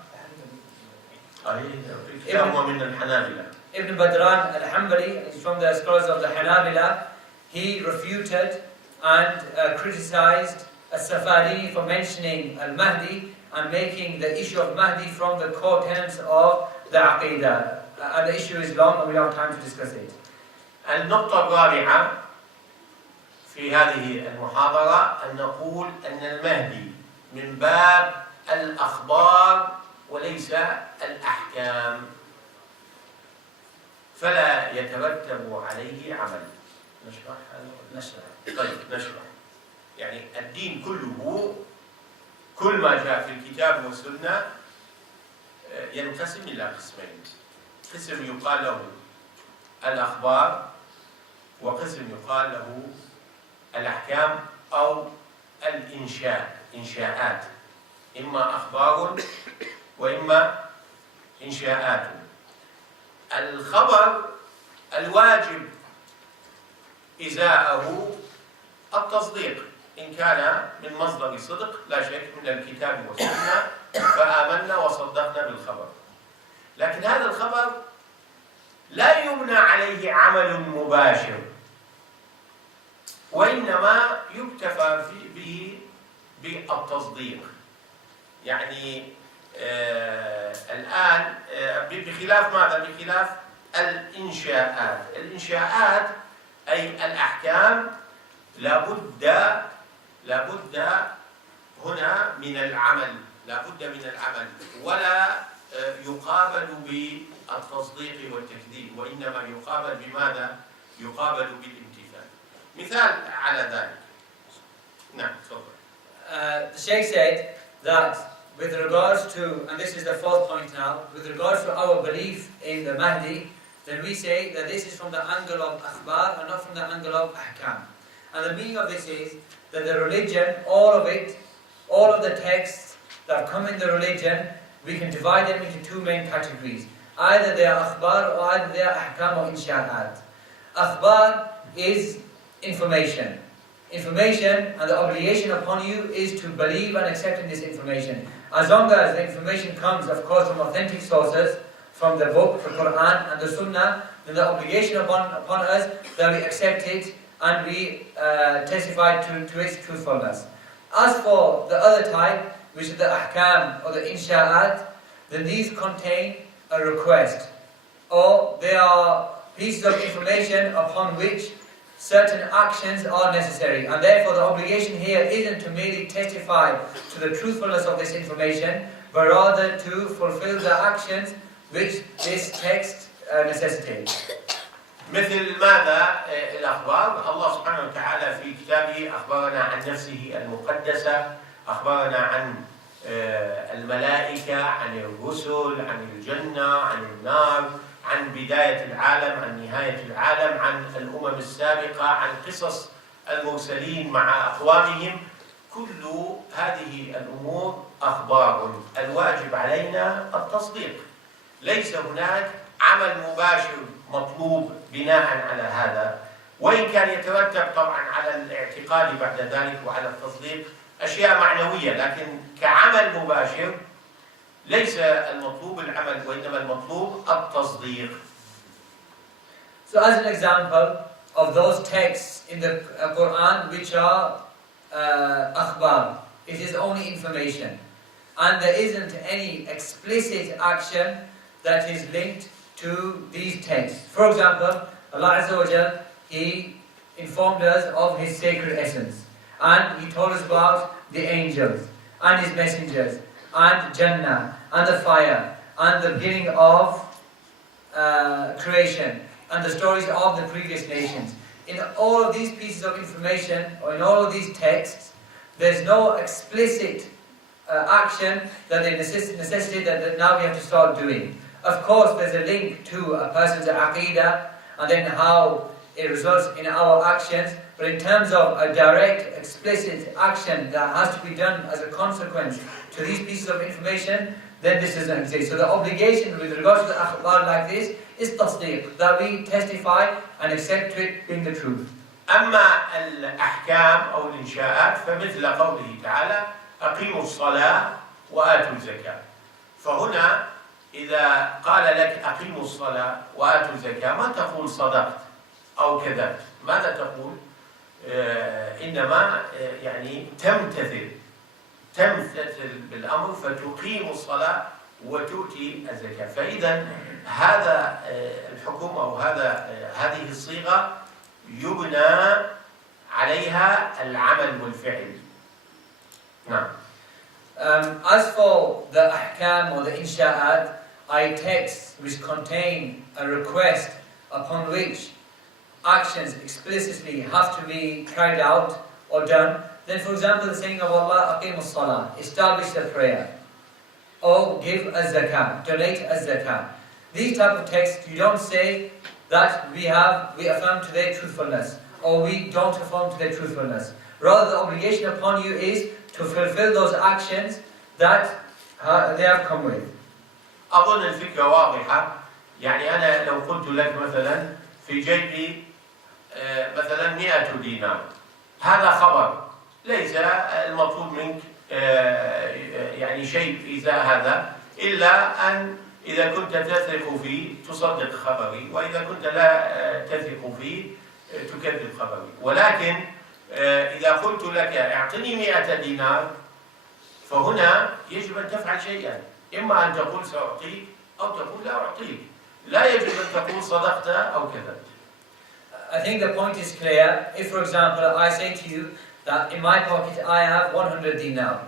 Ibn Badran al-Hanbali, from the scholars of the Hanabila, he refuted and criticized As-Safarini for mentioning Al-Mahdi and making the issue of Mahdi from the core tenets of the Aqeedah. And the issue is long and we don't have time to discuss it. النقطة الرابعة في هذه المحاضرة أن نقول أن المهدي من باب الأخبار وليس الأحكام، فلا يترتب عليه عمل. نشرح هذا؟ نشرح. طيب نشرح. يعني الدين كله، كل ما جاء في الكتاب والسنة ينقسم إلى قسمين: قسم يقال له الأخبار، وقسم يقال له الأحكام أو إنشاءات، إما أخبار وإما إنشاءات. الخبر الواجب إزاءه التصديق، إن كان من مصدر صدق لا شك من الكتاب والسنة فآمنا وصدقنا بالخبر. لكن هذا الخبر لا يبنى عليه عمل مباشر، وإنما يكتفى به بالتصديق. يعني الآن بخلاف ماذا؟ بخلاف الإنشاءات. الإنشاءات أي الأحكام لابد هنا من العمل، ولا يقابل بالتصديق والتكذيب، وإنما يقابل بماذا؟ يقابل بالامتثال. مثال على ذلك. نعم تفضل. The Shaykh said that with regards to, and this is the fourth point now, with regards to our belief in the Mahdi, then we say that this is from the angle of akhbar and not from the angle of ahkam. And the meaning of this is that the religion, all of it, all of the texts that come in the religion, we can divide them into two main categories. Either they are akhbar or either they are ahkam or insha'at. Akhbar is information. Information, and the obligation upon you is to believe and accept in this information. As long as the information comes, of course, from authentic sources, from the book, the Quran and the Sunnah, then the obligation upon us that we accept it and we testify to its truthfulness. As for the other type, which is the ahkam or the insha'at, then these contain a request, or they are pieces of information upon which certain actions are necessary, and therefore the obligation here isn't to merely testify to the truthfulness of this information, but rather to fulfill the actions which this text necessitates. مثل ماذا الأخبار؟ الله سبحانه وتعالى في كتابه أخبرنا عن نفسه المقدسة، أخبرنا عن الملائكة، عن الرسل، عن الجنة، عن النار، عن بداية العالم، عن نهاية العالم، عن الأمم السابقة، عن قصص المرسلين مع أقوامهم. كل هذه الأمور أخبار، الواجب علينا التصديق. ليس هناك عمل مباشر مطلوب بناء على هذا، وإن كان يترتب طبعا على الاعتقاد بعد ذلك وعلى التصديق أشياء معنوية، لكن كعمل مباشر ليس المطلوب العمل، وإنما المطلوب التصديق. So as an example of those texts in the Quran which are akhbar, it is only information, and there isn't any explicit action that is linked to these texts. For example, Allah Azza wa Jal, He informed us of His sacred essence, and He told us about the angels and His messengers and Jannah and the fire and the beginning of creation and the stories of the previous nations. In all of these pieces of information, or in all of these texts, there's no explicit action that they necessitate that now we have to start doing. Of course, there's a link to a person's Aqeedah and then how it results in our actions, but in terms of a direct, explicit action that has to be done as a consequence to these pieces of information, then this doesn't exist. So the obligation with regards to the akhbar like this is tasdeeq, that we testify and accept to it being the truth. أما الأحكام أو الإنشاءات فمثل قوله تعالى أقيموا الصلاة وآتوا الزكاة. فهنا إذا قال لك أقيموا الصلاة وآتوا الزكاة ما تقول صدقت أو كذبت، ماذا تقول؟ إنما يعني تمتثل بالأمر فتقيم الصلاة وتؤتي الزكاة. فإذا هذا الحكم أو هذه الصيغة يبنى عليها العمل والفعل. نعم. As for the ahkam or the insha'at, texts which contain a request upon which actions explicitly have to be carried out or done, then for example the saying of Allah, Aqeemus Salah, establish the prayer, or give a zakah, donate a zakah. These type of texts, you don't say that we affirm to their truthfulness, or we don't affirm to their truthfulness. Rather, the obligation upon you is to fulfill those actions that they have come with. أظن الفكرة واضحة. يعني أنا لو قلت لك مثلا في جيبي مثلا 100 دينار، هذا خبر، ليس المطلوب منك يعني شيء في هذا إلا أن إذا كنت تثق فيه تصدق خبري، وإذا كنت لا تثق فيه تكذب خبري. ولكن إذا قلت لك اعطني 100 دينار، فهنا يجب أن تفعل شيئا، إما أن تقول سأعطيك أو تقول لا أعطيك. لا يجب أن تقول صدقت أو كذبت. I think the point is clear. If, for example, I say to you that in my pocket I have 100 dinar,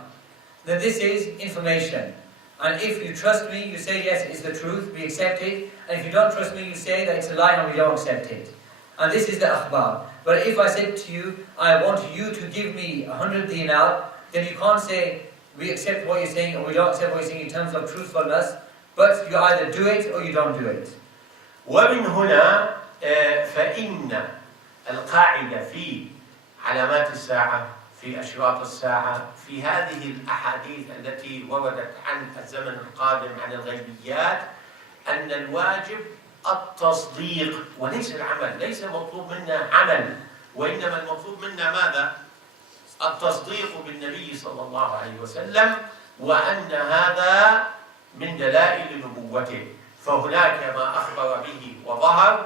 then this is information. And if you trust me, you say yes, it's the truth, we accept it. And if you don't trust me, you say that it's a lie and we don't accept it. And this is the akhbar. But if I said to you, I want you to give me 100 dinar, then you can't say we accept what you're saying or we don't accept what you're saying in terms of truthfulness, but you either do it or you don't do it. ومن هنا فإن القاعدة في علامات الساعة، في أشراط الساعة، في هذه الأحاديث التي وردت عن الزمن القادم، عن الغيبيات، أن الواجب التصديق وليس العمل، ليس مطلوب منا عمل، وإنما المطلوب منا ماذا؟ التصديق بالنبي صلى الله عليه وسلم، وأن هذا من دلائل نبوته. فهناك ما أخبر به وظهر،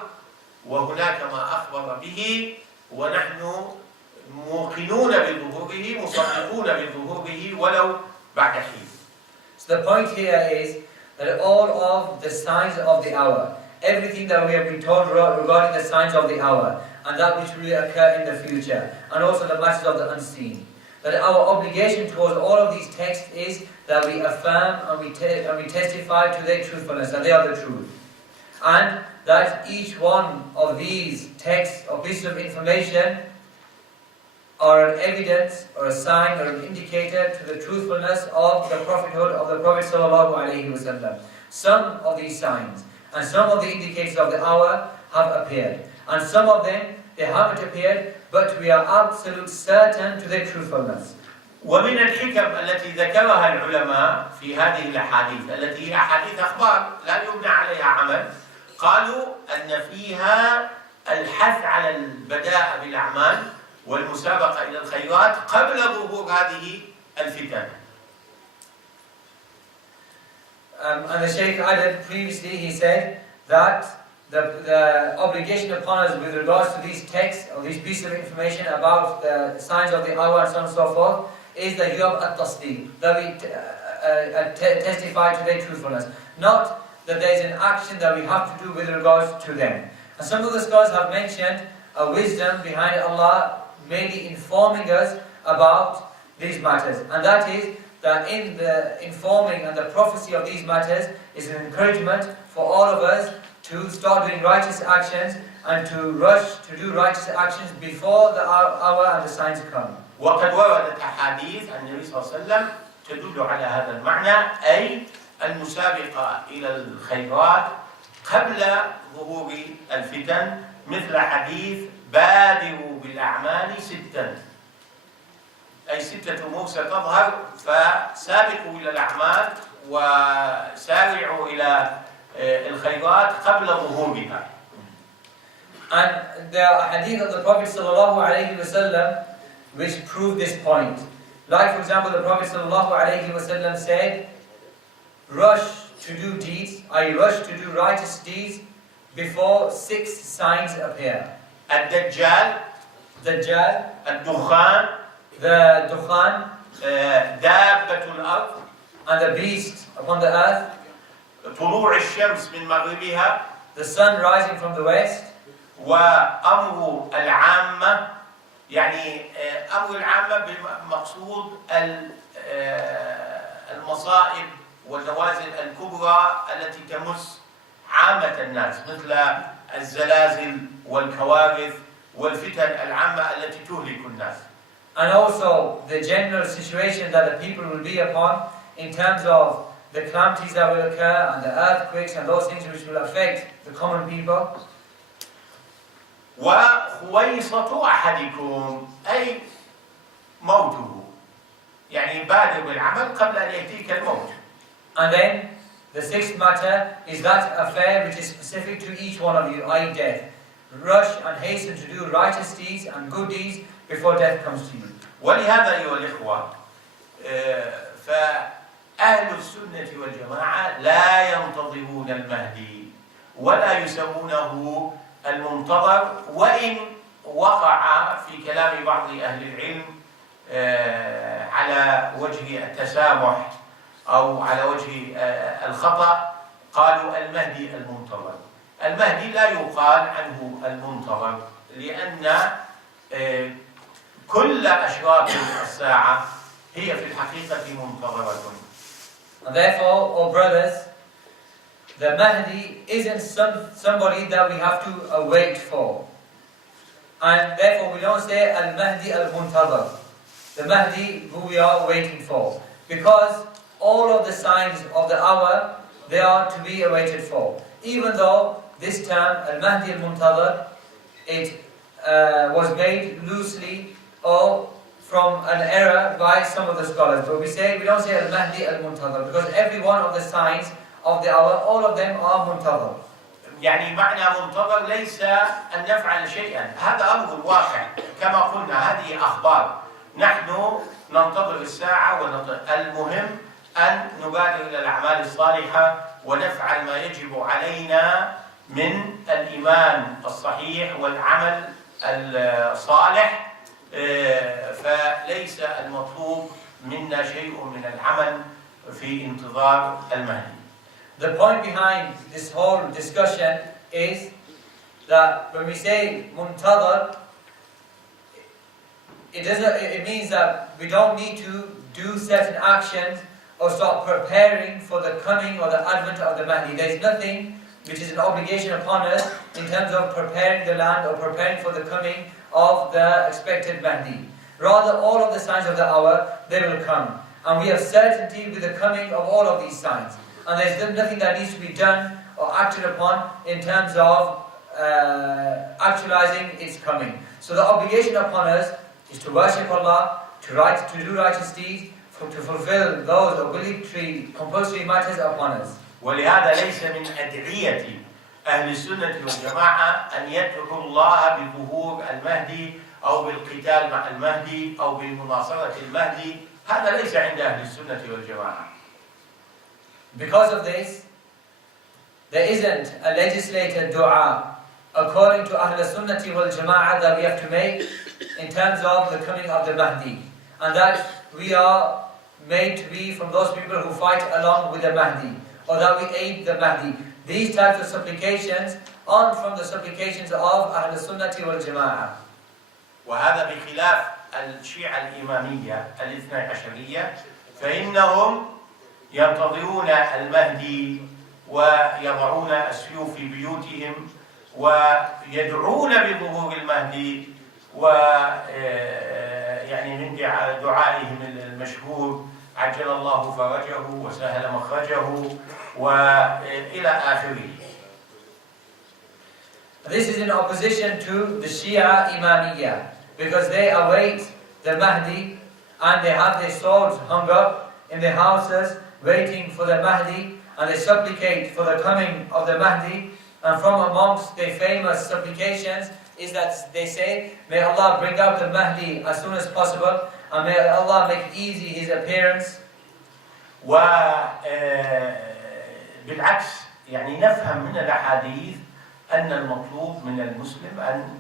وهناك ما أخبر به ونحن موقنون بظهوره، مصدقون بظهوره ولو بعد حين. So the point here is that all of the signs of the hour, everything that we have been told regarding the signs of the hour, and that which will occur in the future, and also the matters of the unseen, that our obligation towards all of these texts is that we affirm and we testify to their truthfulness, that they are the truth. And that each one of these texts or pieces of information are an evidence or a sign or an indicator to the truthfulness of the prophethood of the Prophet sallallahu alaihi wasallam. Some of these signs and some of the indicators of the hour have appeared, and some of them they haven't appeared, but we are absolute certain to their truthfulness. ومن الحكم التي ذكرها العلماء في هذه الأحاديث التي هي أحاديث أخبار لا يبنى عليها عمل، قالوا أن فيها الحث على البداء بالأعمال والمسابقة إلى الخيرات قبل ظهور هذه الفتن. And the Shaykh added previously, he said that the obligation upon us with regards to these texts or these pieces of information about the signs of the hour and so on and so forth is that you have at-tasdeeq, that we testify to their truthfulness. Not that there is an action that we have to do with regards to them. And some of the scholars have mentioned a wisdom behind Allah mainly informing us about these matters. And that is that in the informing and the prophecy of these matters is an encouragement for all of us to start doing righteous actions and to rush to do righteous actions before the hour and the signs come. وقد وردت أحاديث عن النبي صلى الله عليه وسلم تدل على هذا المعنى، أي المسابقة إلى الخيرات قبل ظهور الفتن، مثل حديث بادروا بالأعمال ستا، أي 6 أمور ستظهر فسابقوا إلى الأعمال وسارعوا إلى الخيرات قبل ظهورها. And there are hadith of the Prophet sallallahu alaihi wasallam which prove this point. Like for example, the Prophet sallallahu alaihi wasallam said, rush to do deeds, rush to do righteous deeds before 6 signs appear. الدجال، الدخان، the dukhan, دابة الأرض، and the beast upon the earth, طلوع الشمس من مغربها، the sun rising from the west, وأمر العامة، يعني أمر العامة بمقصود المصائب والنوازل الكبرى التي تمس عامة الناس، مثل الزلازل والكوارث والفتن العامة التي تهلك الناس. and also the general situation that the people will be upon in terms of the calamities that will occur and the earthquakes and those things which will affect the common people. وخويصة أحدكم أي موته، يعني بادر بالعمل قبل أن يأتيك الموت. And then the 6th matter is that affair which is specific to each one of you, i.e. death. Rush and hasten to do righteous deeds and good deeds before death comes to you. ولهذا أيها الإخوة فأهل السنة والجماعة لا ينتظرون المهدي ولا يسمونه المنتظر، وإن وقع في كلام بعض أهل العلم على وجه التسامح أو على وجه الخطأ قالوا المهدي المنتظر. المهدي لا يقال عنه المنتظر، لأن كل أشراط الساعة هي في الحقيقة منتظرة. And therefore, oh brothers, the Mahdi isn't somebody that we have to wait for. And therefore we don't say Al-Mahdi Al-Muntazar, the Mahdi who we are waiting for. Because all of the signs of the hour, they are to be awaited for. Even though this term, Al-Mahdi Al-Muntazar, it was made loosely or from an error by some of the scholars. But we don't say Al-Mahdi Al-Muntazar because every one of the signs of the hour, all of them are muntazar. يعني معنى منتظر ليس أن نفعل شيئا، هذا أمر الواقع كما قلنا، هذه أخبار، نحن ننتظر الساعة المهم أن نبادر إلى الأعمال الصالحة ونفعل ما يجب علينا من الإيمان الصحيح والعمل الصالح، فليس المطلوب منا شيء من العمل في انتظار المهدي. The point behind this whole discussion is that when we say muntazar, it means that we don't need to do certain actions or start preparing for the coming or the advent of the Mahdi. There is nothing which is an obligation upon us in terms of preparing the land or preparing for the coming of the expected Mahdi. Rather, all of the signs of the hour, they will come. And we have certainty with the coming of all of these signs. And there's nothing that needs to be done or acted upon in terms of actualizing its coming. So the obligation upon us is to worship Allah, to do righteous deeds, to fulfill those obligatory, compulsory matters upon us. ولهذا ليس من أدعية أهل السنة والجماعة أن يدعوا الله بظهور المهدي أو بالقتال مع المهدي أو بمناصرة المهدي، هذا ليس عند أهل السنة والجماعة. Because of this, there isn't a legislated dua according to Ahl Sunnati wal Jama'ah that we have to make in terms of the coming of the Mahdi, and that we are made to be from those people who fight along with the Mahdi, or that we aid the Mahdi. These types of supplications aren't from the supplications of Ahl Sunnati wal Jama'ah. وهذا بخلاف الشيعة الإمامية الاثنى عشرية، فإنهم ينتظرون المهدي ويضعون السيوف في بيوتهم ويدعون بظهور المهدي، ويعني من دعائهم المشهور عجل الله فرجه وسهل مخرجه وإلى آخره. This is in opposition to the Shia Imamiyya, because they await the Mahdi and they have their swords hung up in their houses waiting for the Mahdi, and they supplicate for the coming of the Mahdi. And from amongst their famous supplications is that they say, may Allah bring out the Mahdi as soon as possible, and may Allah make easy his appearance. وبالعكس يعني نفهم من الأحاديث أن المطلوب من المسلم أن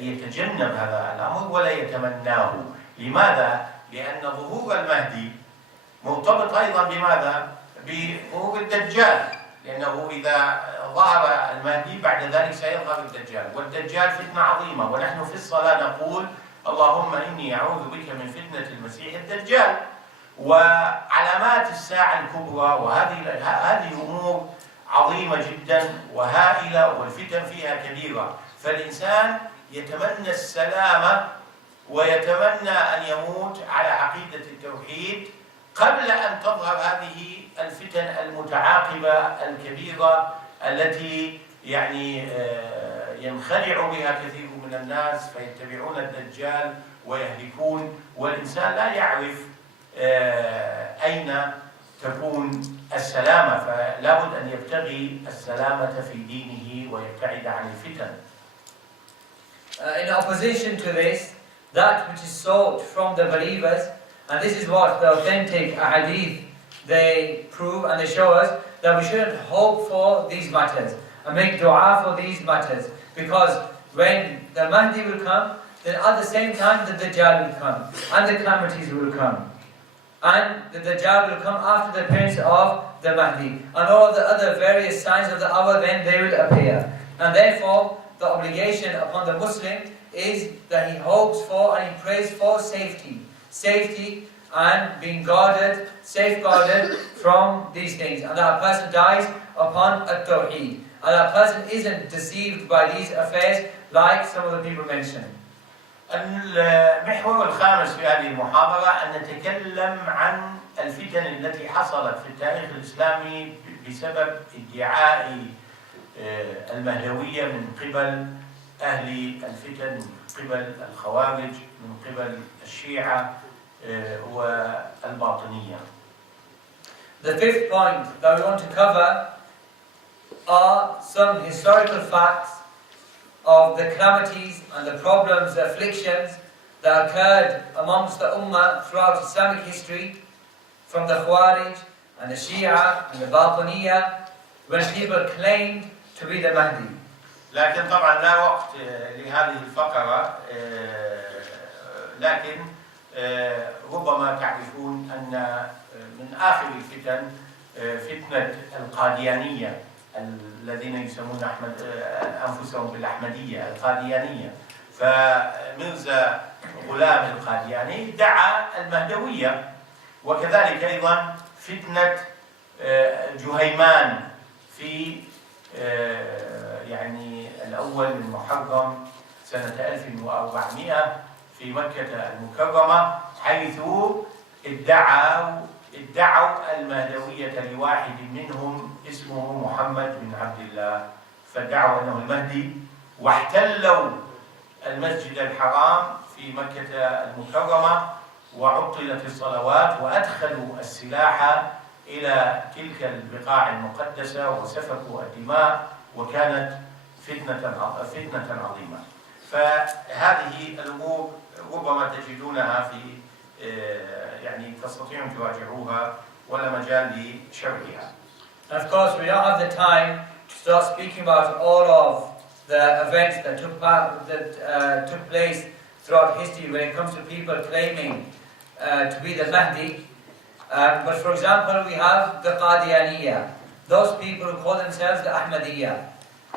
يتجنب هذا الأمر ولا يتمناه. لماذا؟ لأن ظهور المهدي مرتبط أيضا بماذا؟ بظهور الدجال، لأنه إذا ظهر المهدي بعد ذلك سيظهر الدجال، والدجال فتنة عظيمة، ونحن في الصلاة نقول اللهم إني أعوذ بك من فتنة المسيح الدجال. وعلامات الساعة الكبرى وهذه أمور عظيمة جدا وهائلة، والفتن فيها كبيرة، فالإنسان يتمنى السلامة ويتمنى أن يموت على عقيدة التوحيد قبل أن تظهر هذه الفتن المتعاقبة الكبيرة التي يعني ينخدع بها كثير من الناس فيتبعون الدجال ويهلكون، والإنسان لا يعرف أين تكون السلامة، فلا بد أن يبتغي السلامة في دينه ويبتعد عن الفتن. In opposition to this, that which is sought from the believers, and this is what the authentic hadith they prove and they show us, that we shouldn't hope for these matters and make dua for these matters, because when the Mahdi will come, then at the same time the Dajjal will come and the calamities will come, and the Dajjal will come after the appearance of the Mahdi, and all the other various signs of the hour, then they will appear. And therefore the obligation upon the Muslim is that he hopes for and he prays for safety and being guarded, safeguarded from these things, and that a person dies upon at-tawheed, and that person isn't deceived by these affairs like some of the people mentioned. المحور الخامس في هذه المحاضرة أن نتكلم عن الفتن التي حصلت في التاريخ الإسلامي بسبب ادعاء المهدوية من قبل أهل الفتن، من قبل الخوارج، من قبل الشيعة والباطنية. The fifth point that we want to cover are some historical facts of the calamities and the problems, the afflictions that occurred amongst the Ummah throughout Islamic history, from the Khawarij and the Shia and the Batiniya, when people claimed to be the Mahdi. لكن طبعا لا وقت لهذه الفقرة، لكن ربما تعرفون أن من آخر الفتن فتنة القاديانية الذين يسمون أنفسهم بالأحمدية القاديانية. فمرزا غلام القادياني ادعى المهدوية، وكذلك أيضا فتنة جهيمان في يعني الأول من محرم سنة 1400 في مكة المكرمة، حيث ادعوا المهدوية لواحد منهم اسمه محمد بن عبد الله، فادعوا أنه المهدي، واحتلوا المسجد الحرام في مكة المكرمة وعطلت الصلوات وأدخلوا السلاح إلى تلك البقاع المقدسة وسفكوا الدماء، وكانت فتنة عظيمة. فهذه الأمور ربما تجدونها في يعني تستطيعون تراجعوها ولا مجال لشرحها. Of course, we don't have the time to start speaking about all of the events that took place throughout history when it comes to people claiming to be the Mahdi. But for example, we have the Qadianiyya, those people who call themselves the Ahmadiyya,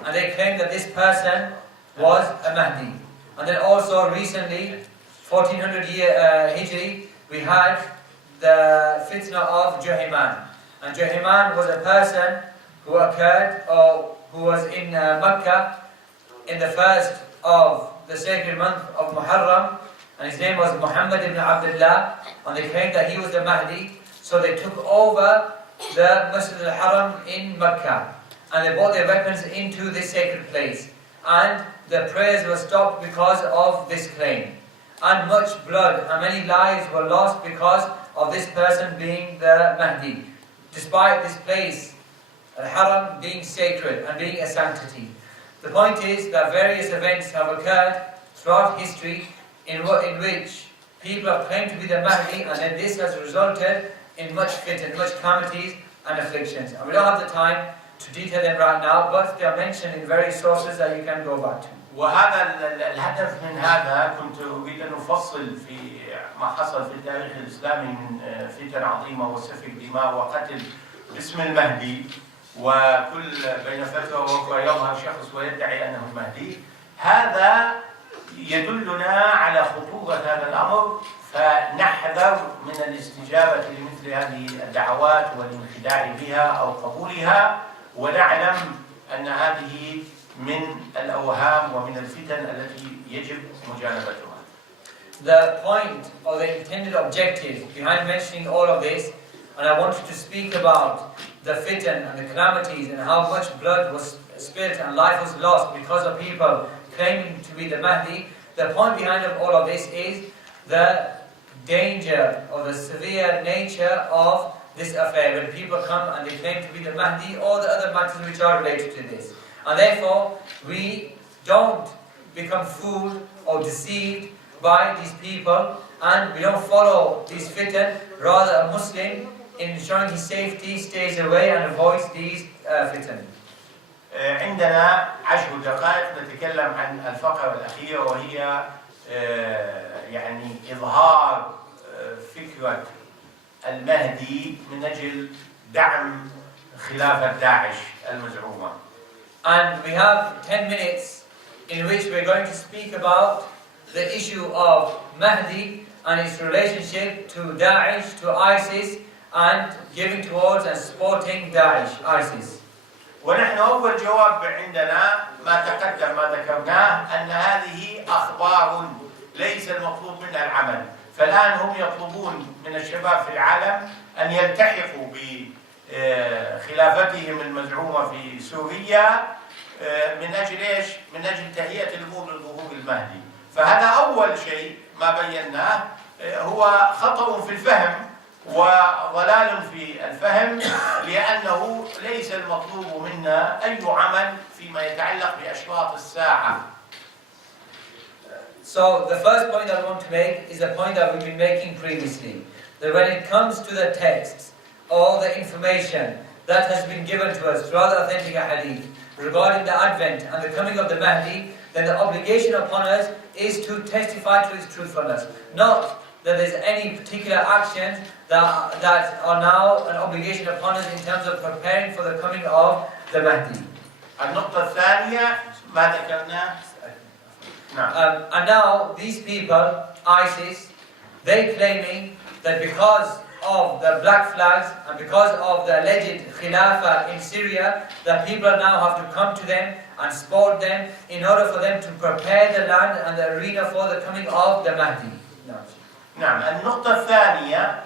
and they claim that this person was a Mahdi. And then also recently, 1400 year Hijri, we had the fitna of Juhayman. And Juhayman was a person who occurred, or who was in Mecca in the first of the sacred month of Muharram, and his name was Muhammad ibn Abdullah, and they claimed that he was the Mahdi. So they took over the Masjid al-Haram in Mecca, and they brought their weapons into this sacred place, and the prayers were stopped because of this claim, and much blood and many lives were lost because of this person being the Mahdi, despite this place, al-Haram, being sacred and being a sanctity. The point is that various events have occurred throughout history in which people have claimed to be the Mahdi, and then this has resulted in much fitna, much calamities and afflictions. And we don't have the time to detail them right now, but they are mentioned in various sources that you can go back to. وهذا الهدف من هذا، كنت أريد أن أفصل في ما حصل في التاريخ الإسلامي من فتن عظيمة وسفك دماء وقتل باسم المهدي، وكل بين فترة وأخرى يظهر شخص ويدعي أنه المهدي. هذا يدلنا على خطورة هذا الأمر، فنحذر من الاستجابة لمثل هذه الدعوات والانخداع بها أو قبولها، ونعلم أن هذه من الأوهام ومن الفتن التي يجب مجانبتها. The point or the intended objective behind mentioning all of this, and I wanted to speak about the fitan and the calamities and how much blood was spilled and life was lost because of people claiming to be the Mahdi. The point behind all of this is the danger or the severe nature of this affair when people come and they claim to be the Mahdi or the other matters which are related to this. And therefore, we don't become fooled or deceived by these people, and we don't follow these fitan. Rather, a Muslim, in ensuring his safety, stays away and avoids these fitan. عندنا 10 دقائق نتكلم عن الفقرة الأخيرة، وهي يعني إظهار فكرة المهدي من أجل دعم خلافة داعش المزعومة. And we have 10 minutes in which we're going to speak about the issue of Mahdi and its relationship to Daesh, to ISIS, and giving towards and supporting Daesh, ISIS. ونحن أول جواب عندنا ما تقدم ما ذكرناه، أن هذه أخبار ليس المطلوب منها العمل. فالآن هم يطلبون من الشباب في العالم أن يلتحقوا بخلافتهم المزعومة في سوريا من أجل إيش؟ من أجل تهيئة الأمور لظهور المهدي. فهذا أول شيء ما بيناه، هو خطأ في الفهم وضلال في الفهم، لأنه ليس المطلوب منا أي عمل فيما يتعلق بأشراط الساعة. So the first point I want to make is the point that we've been making previously. That when it comes to the texts, all the information that has been given to us throughout the authentic hadith regarding the advent and the coming of the Mahdi, then the obligation upon us is to testify to its truthfulness. Not that there's any particular actions that are now an obligation upon us in terms of preparing for the coming of the Mahdi. النقطة الثانية ما ذكرناه. And now these people, ISIS, they claiming that because of the black flags and because of the alleged Khilafah in Syria, that people now have to come to them and support them in order for them to prepare the land and the arena for the coming of the Mahdi. نعم. النقطة الثانية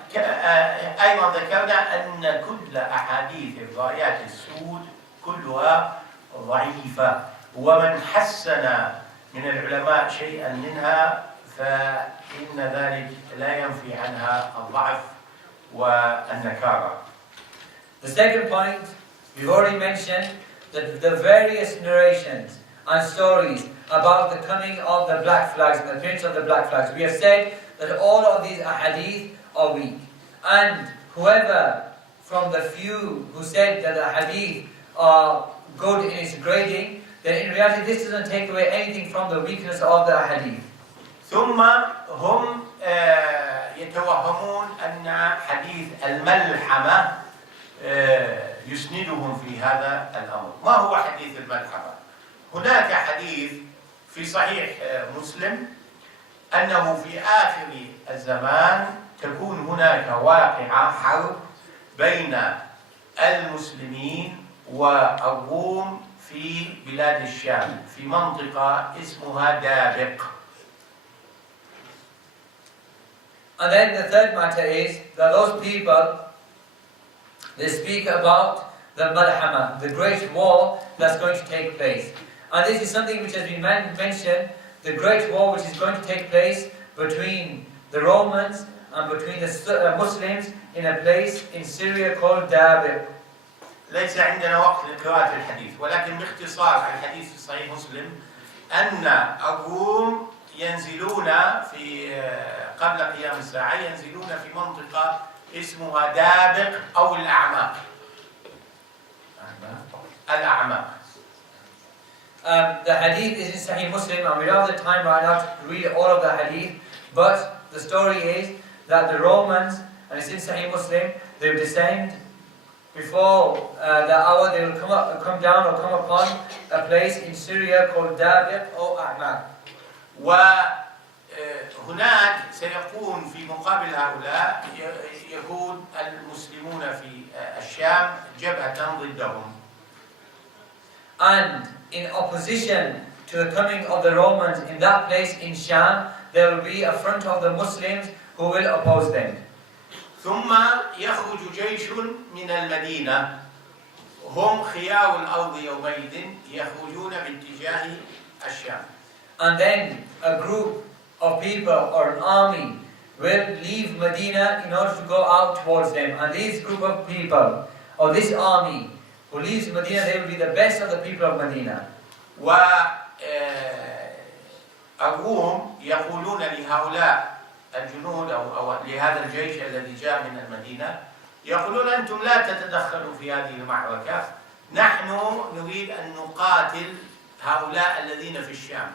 أيضا ذكرنا أن كل أحاديث الرايات السود كلها ضعيفة، ومن حسن من العلماء شيئا منها فإن ذلك لا ينفي عنها الضعف والنكارة. The second point, we've already mentioned that the various narrations and stories about the coming of the black flags and the appearance of the black flags, we have said that all of these ahadith are weak. And whoever from the few who said that the hadith are good in its grading, then in reality this doesn't take away anything from the weakness of the hadith. ثم هم يتوهمون أن حديث الملحمة يسندهم في هذا الأمر. ما هو حديث الملحمة؟ هناك حديث في صحيح مسلم أنه في آخر الزمان تكون هناك واقعة حرب بين المسلمين والروم في بلاد الشام في منطقة اسمها دابق. And then the third matter is that those people, they speak about the Malhama, the great war that's going to take place. And this is something which has been mentioned, the great war which is going to take place between the Romans and between the Muslims in a place in Syria called Dabiq. ليس عندنا وقت لقراءة الحديث، ولكن باختصار الحديث في صحيح مسلم أن الروم ينزلون في قبل قيام الساعة ينزلون في منطقة اسمها دابق أو الأعماق. الأعماق. The hadith is in Sahih Muslim, and we don't have the time right now to read all of the hadith, but the story is that the Romans, and it's in Sahih Muslim, they will descend before the hour, they will come down or come upon a place in Syria called Dabiq or A'maq. وهناك سيكون في مقابل هؤلاء يكون المسلمون في الشام جبهة ضدهم. And in opposition to the coming of the Romans in that place in Sham, there will be a front of the Muslims who will oppose them. ثم يخرج جيش من المدينة هم خيار الأرض يومئذ يخرجون باتجاه الشام. And then a group of people or an army will leave Medina in order to go out towards them. And this group of people, or this army who leaves Medina, they will be the best of the people of Medina. والروم يقولون لهؤلاء الجنود أو لهذا الجيش الذي جاء من المدينة، يقولون أنتم لا تتدخلوا في هذه المعركة، نحن نريد أن نقاتل هؤلاء الذين في الشام.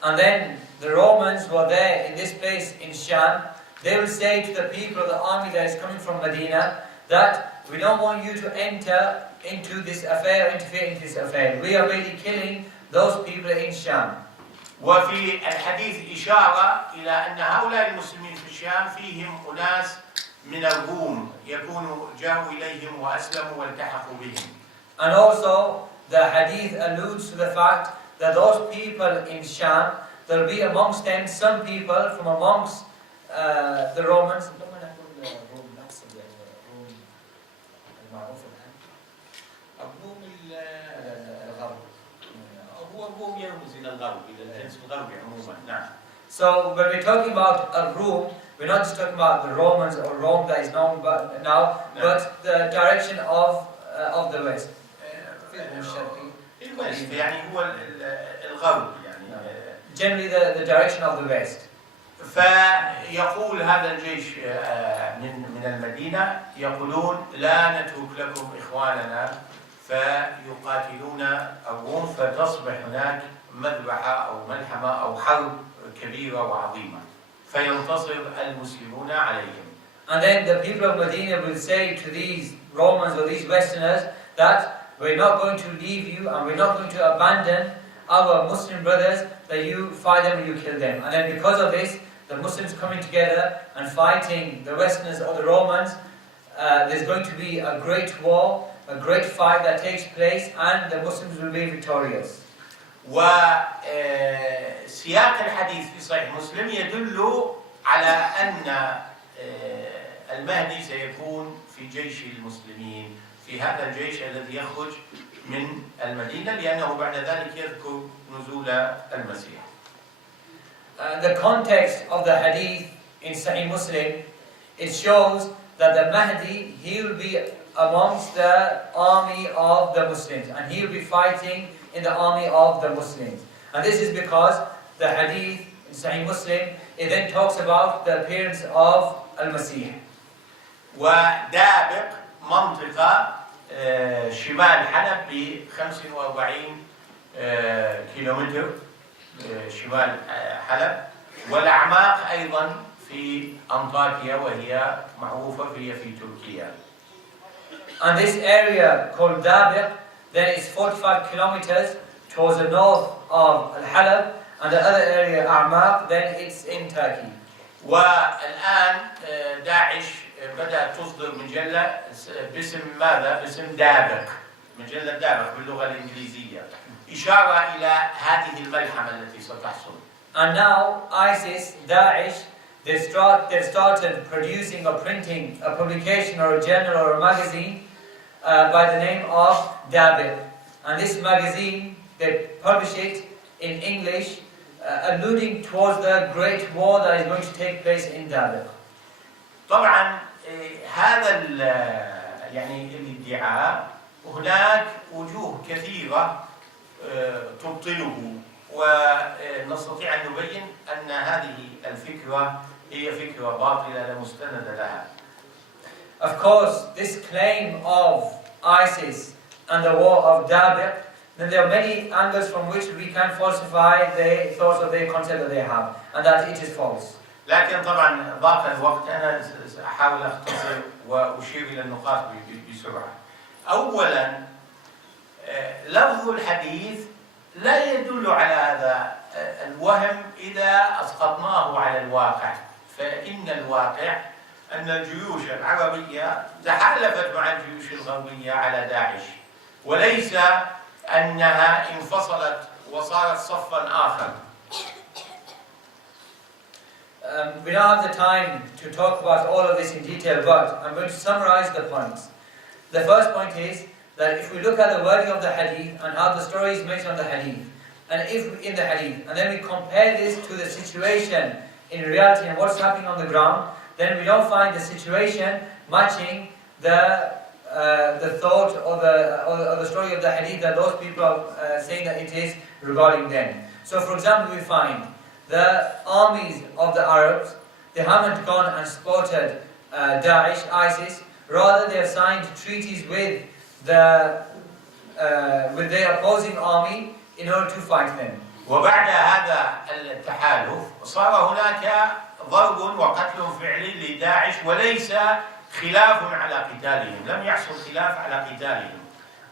And then the Romans who are there in this place in Sham, they will say to the people of the army that is coming from Medina that we don't want you to enter into this affair, interfere in this affair. We are really killing those people in Sham. وفي الحديث إشارة إلى أن هؤلاء المسلمين في الشام فيهم أناس من الروم يكونوا جاءوا إليهم وأسلموا والتحقوا بهم. And also the hadith alludes to the fact that those people in Sham, there will be amongst them some people from amongst the Romans. So when we're talking about a room, we're not just talking about the Romans or Rome that is known now, No. but the direction of the West. الوست يعني هو الغرب يعني. Generally the direction of the West. فيقول هذا الجيش من المدينة يقولون لا نترك لكم إخواننا فيقاتلون الروم فتصبح هناك مذبحة أو ملحمة أو حرب كبيرة وعظيمة فينتصر المسلمون عليهم. And then the people of Medina will say to these Romans or these Westerners that we're not going to leave you and we're not going to abandon our Muslim brothers, that you fight them and you kill them. And then because of this, the Muslims coming together and fighting the Westerners or the Romans, there's going to be a great war, a great fight that takes place, and the Muslims will be victorious. وسياق الحديث في صحيح مسلم يدل على أن المهدي سيكون في جيش المسلمين في هذا الجيش الذي يخرج من المدينة لأنه بعد ذلك يذكر نزول المسيح. The context of the hadith in Sahih Muslim, it shows that the Mahdi, he will be amongst the army of the Muslims and he will be fighting in the army of the Muslims. And this is because the hadith in Sahih Muslim, it then talks about the appearance of Al-Masih. ودابق منطقة شمال حلب ب 45 كيلومتر شمال حلب والأعماق أيضا في أنطاكيا وهي معروفة في تركيا. And this area called Dabiq, then it's 45 kilometers towards the north of Al-Halab, and the other area, A'maq, then it's in Turkey. والآن داعش بدأت تصدر مجلة باسم ماذا؟ باسم دابق، مجلة دابق باللغة الإنجليزية، إشارة إلى هذه الملحمة التي ستحصل. And now ISIS, Daesh, they've started producing or printing a publication or a journal or a magazine by the name of Dabiq. And this magazine, they publish it in English, alluding towards the great war that is going to take place in Dabiq. طبعا هذا يعني الادعاء هناك وجوه كثيرة تبطله ونستطيع أن نبين أن هذه الفكرة هي فكرة باطلة لا مستند لها. Of course, this claim of ISIS and the war of Dabiq, then there are many angles from which we can falsify the thoughts of the concept that they have, and that it is false. لكن طبعا ضاق الوقت أنا سأحاول أختصر وأشير إلى النقاط بسرعة. أولا لفظ الحديث لا يدل على هذا الوهم إذا أسقطناه على الواقع، فإن الواقع أن الجيوش العربية تحالفت مع الجيوش الغربية على داعش، وليس أنها انفصلت وصارت صفا آخر. We don't have the time to talk about all of this in detail, but I'm going to summarize the points. The first point is that if we look at the wording of the hadith and how the story is mentioned on the hadith, and if in the hadith, and then we compare this to the situation in reality and what's happening on the ground, then we don't find the situation matching the thought or the story of the hadith that those people are saying that it is regarding them. So, for example, we find the armies of the Arabs, they haven't gone and spotted Daesh, ISIS. Rather, they have signed treaties with their opposing army in order to fight them. وبعد هذا التحالف صار هناك ضرب وقتل فعلي لداعش وليس خلاف على قتالهم، لم يحصل خلاف على قتالهم.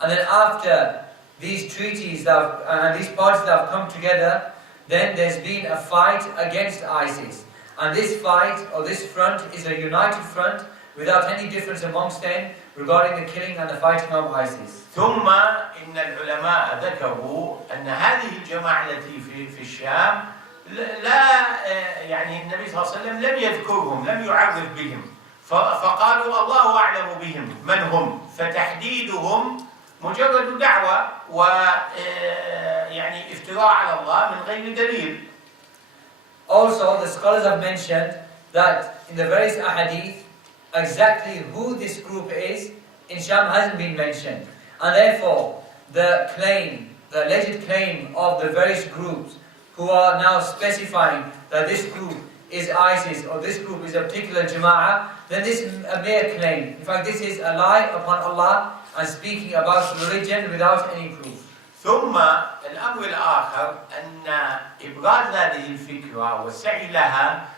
And then after these treaties and these parties that have come together, then there's been a fight against ISIS. And this fight, or this front, is a united front without any difference amongst them regarding the killing and the fighting of ISIS. ثم إن العلماء ذكروا أن هذه الجماعة التي في الشام لا يعني النبي صلى الله عليه وسلم لم يذكرهم، لم يعرف بهم، فقالوا الله أعلم بهم من هم، فتحديدهم مجرد دعوة ويعني افتراء على الله من غير دليل. Also, the scholars have mentioned that in the various ahadith, exactly who this group is in Sham hasn't been mentioned. And therefore, the alleged claim of the various groups who are now specifying that this group is ISIS or this group is a particular Jama'ah, then this is a mere claim. In fact, this is a lie upon Allah and speaking about religion without any proof. ثم الأمر الآخر أن إبراز هذه الفكرة والسعي لها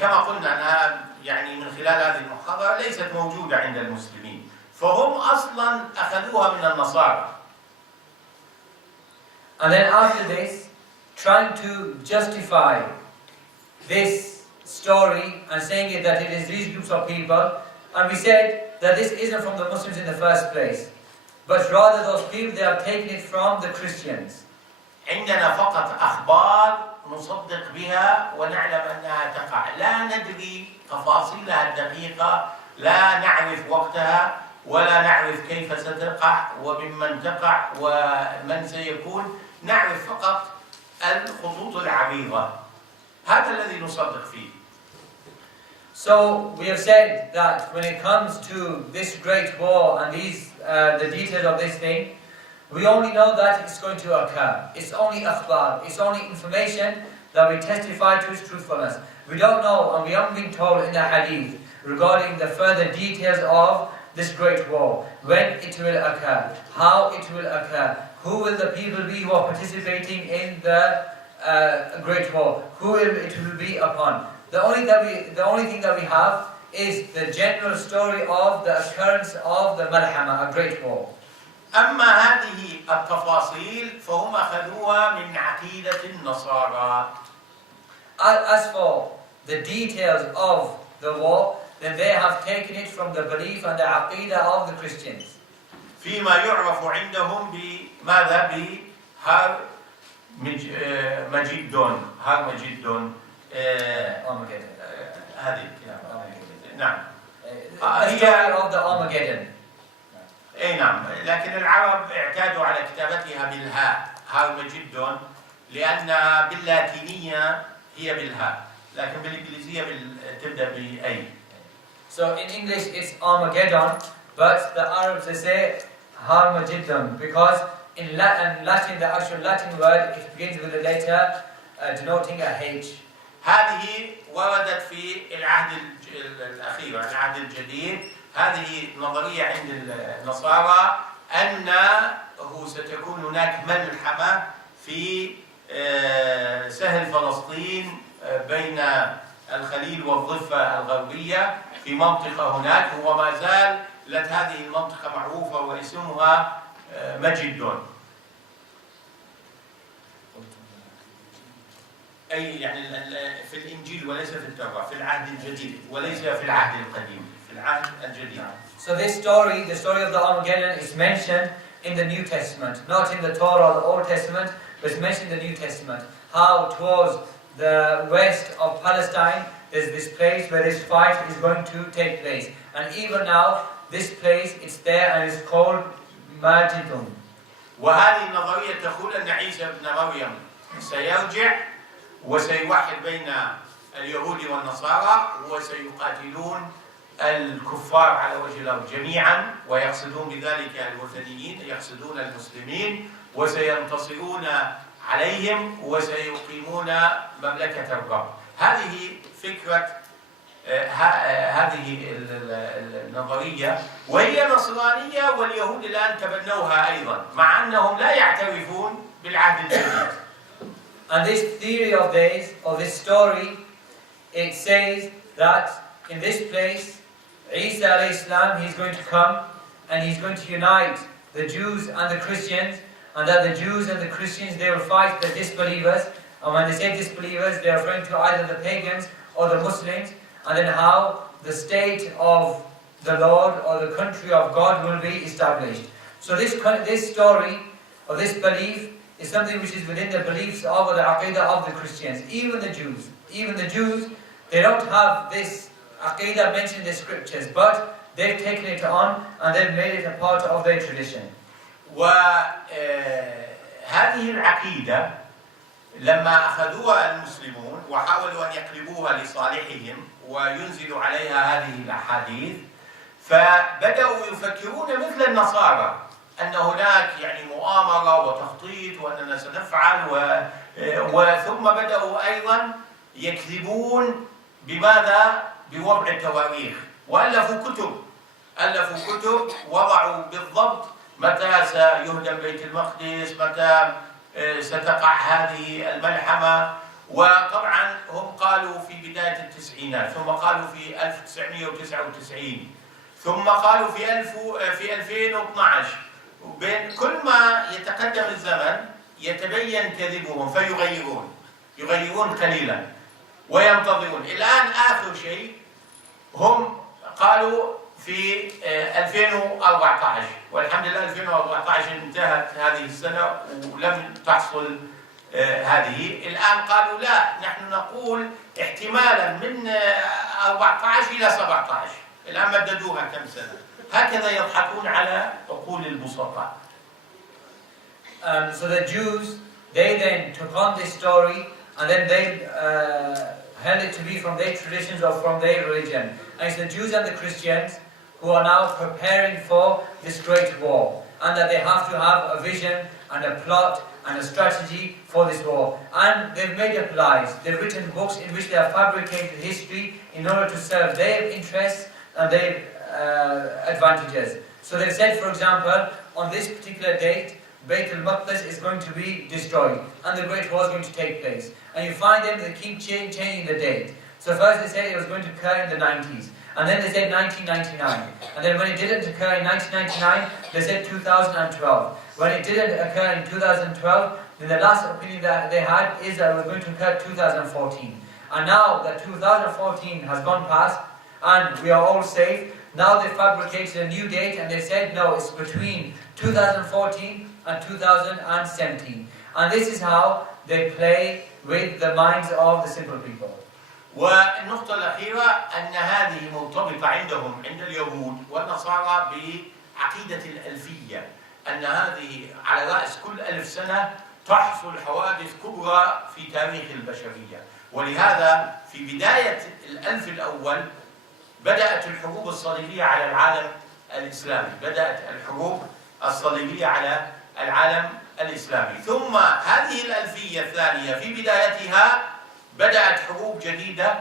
كما قلنا أنها يعني من خلال هذه المحاضرة ليست موجودة عند المسلمين، فهم أصلا أخذوها من النصارى. And then after this, trying to justify this story and saying it that it is these groups of people, and we said that this isn't from the Muslims in the first place, but rather those people, they have taken it from the Christians. عندنا فقط أخبار نصدق بها ونعلم أنها تقع، لا ندري تفاصيلها الدقيقة، لا نعرف وقتها ولا نعرف كيف ستقع وممن تقع ومن سيكون، نعرف فقط الخطوط العريضة. هذا الذي نصدق فيه. So we have said that when it comes to this great war and these the details of this thing, we only know that it's going to occur. It's only akhbar, it's only information that we testify to its truthfulness. We don't know, and we haven't been told in the hadith regarding the further details of this great war, when it will occur, how it will occur, who will the people be who are participating in the great war, who it will be upon. The only thing that we have is the general story of the occurrence of the Malhama, a great war. أما هذه التفاصيل فهم أخذوها من عقيدة النصارى. As for the details of the war, then they have taken it from the belief and the Aqeedah of the Christians. فيما يعرف عندهم بماذا؟ بهار مجدون، هار مجدون Armageddon. هذه نعم. The story of the Armageddon. اي نعم، لكن العرب اعتادوا على كتابتها بالهاء، هار مجدون، لأنها باللاتينية هي بالهاء، لكن بالإنجليزية تبدأ بأي. So in English it's Armageddon, but the Arabs they say Harmageddon because in Latin, the actual Latin word, it begins with a letter denoting a H. هذه وردت في العهد الأخير، العهد الجديد. هذه نظرية عند النصارى أنه ستكون هناك ملحمة في سهل فلسطين بين الخليل والضفة الغربية في منطقة هناك، وما زالت هذه المنطقة معروفة واسمها مجدون. أي يعني في الإنجيل وليس في التوراة، في العهد الجديد وليس في العهد القديم، في العهد الجديد. So this story, the story of the Armageddon, is mentioned in the New Testament, not in the Torah or the Old Testament, but it's mentioned in the New Testament. How towards the west of Palestine, there's this place where this fight is going to take place. And even now, this place, it's there and it's called Majidun. وهذه النظرية تقول أن عيسى ابن مريم سيرجع وسيوحد بين اليهود والنصارى وسيقاتلون الكفار على وجه الأرض جميعا، ويقصدون بذلك الوثنيين، يقصدون المسلمين، وسينتصرون عليهم وسيقيمون مملكة الرب. هذه فكرة هذه النظرية، وهي نصرانية واليهود الآن تبنوها أيضا مع أنهم لا يعترفون بالعهد الجديد. And this theory of theirs, or this story, it says that in this place, Isa alayhi salam, he's going to come and he's going to unite the Jews and the Christians, and that the Jews and the Christians, they will fight the disbelievers. And when they say disbelievers, they are referring to either the pagans or the Muslims, and then how the state of the Lord or the country of God will be established. So this story, or this belief, is something which is within the beliefs of the Aqeedah of the Christians, even the Jews. Even the Jews, they don't have this Aqeedah mentioned in the scriptures, but they've taken it on and they've made it a part of their tradition. وهذه العقيدة لما أخذوها المسلمون وحاولوا أن يقلبوها لصالحهم وينزلوا عليها هذه الأحاديث، فبدأوا يفكرون مثل النصارى أن هناك يعني مؤامرة وتخطيط وأننا سنفعل ثم بدأوا أيضا يكذبون بماذا؟ بوضع التواريخ، وألفوا كتب وضعوا بالضبط متى سيهدم بيت المقدس، متى ستقع هذه الملحمة. وطبعا هم قالوا في بداية التسعينات، ثم قالوا في 1999، ثم قالوا في 2012. بين كل ما يتقدم الزمن يتبين كذبهم يغيرون قليلا وينتظرون. الآن آخر شيء هم قالوا في 2014، والحمد لله 2014 انتهت هذه السنة ولم تحصل هذه. الآن قالوا لا، نحن نقول احتمالا من 14 إلى 17. الآن مددوها كم سنة. هكذا يضحكون على عقول البسطاء. So the Jews, they then took on this story and then they held it to be from their traditions or from their religion. And it's the Jews and the Christians who are now preparing for this great war, and that they have to have a vision and a plot and a strategy for this war. And they've made up lies. They've written books in which they have fabricated history in order to serve their interests and their advantages. So they've said, for example, on this particular date, Bayt al-Maqdis is going to be destroyed and the Great War is going to take place. And you find them, they keep changing the date. So first they said it was going to occur in the 90s. And then they said 1999. And then when it didn't occur in 1999, they said 2012. When it didn't occur in 2012, then the last opinion that they had is that it was going to occur 2014. And now that 2014 has gone past and we are all safe, now they fabricated a new date and they said no, it's between 2014 and 2017. And this is how they play with the minds of the simple people. والنقطة الأخيرة أن هذه مرتبطة عندهم عند اليهود والنصارى بعقيدة الألفية، أن هذه على رأس كل 1000 سنة تحصل حوادث كبرى في تاريخ البشرية. ولهذا في بداية الألف الأول بدأت الحروب الصليبية على العالم الإسلامي، ثم هذه الألفية الثانية في بدايتها بدأت حروب جديدة،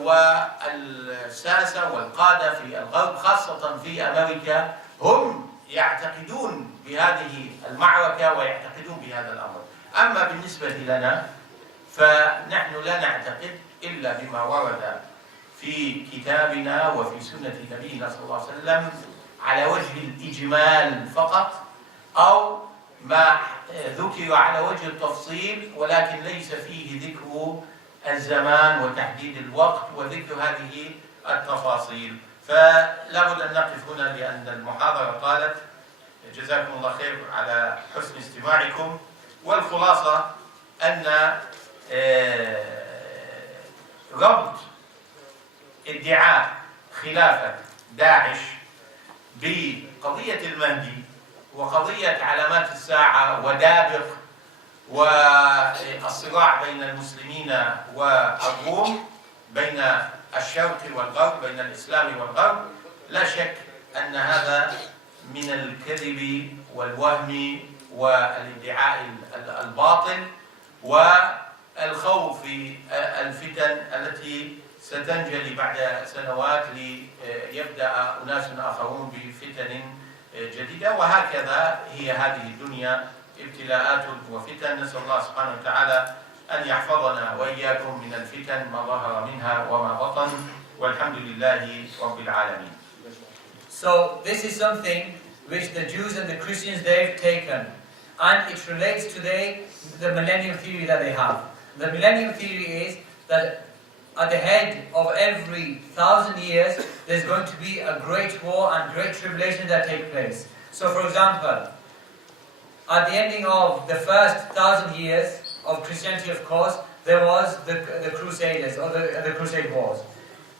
والساسة والقادة في الغرب خاصة في أمريكا هم يعتقدون بهذه المعركة ويعتقدون بهذا الأمر. أما بالنسبة لنا فنحن لا نعتقد إلا بما ورد في كتابنا وفي سنة نبينا صلى الله عليه وسلم على وجه الإجمال فقط، أو ما ذكر على وجه التفصيل ولكن ليس فيه ذكر الزمان وتحديد الوقت وذكر هذه التفاصيل. فلا بد أن نقف هنا لأن المحاضرة طالت. جزاكم الله خير على حسن استماعكم. والخلاصة أن ربط ادعاء خلافة داعش بقضية المهدي وقضية علامات الساعة ودابق والصراع بين المسلمين والروم، بين الشرق والغرب، بين الإسلام والغرب، لا شك أن هذا من الكذب والوهم والادعاء الباطل والخوف في الفتن التي ستنجلي بعد سنوات ليبدأ أناس آخرون بفتن جديدة. وهكذا هي هذه الدنيا، ابتلاءات وفتن. نسأل الله سبحانه وتعالى أن يحفظنا وإياكم من الفتن ما ظهر منها وما بطن، والحمد لله رب العالمين. So this is something which the Jews and the Christians, they've taken, and it relates to the millennium theory that they have. The millennium theory is that at the head of every 1,000 years there's going to be a great war and great tribulation that take place. So for example, at the ending of the first 1,000 years of Christianity, of course, there was the Crusaders or the Crusade Wars.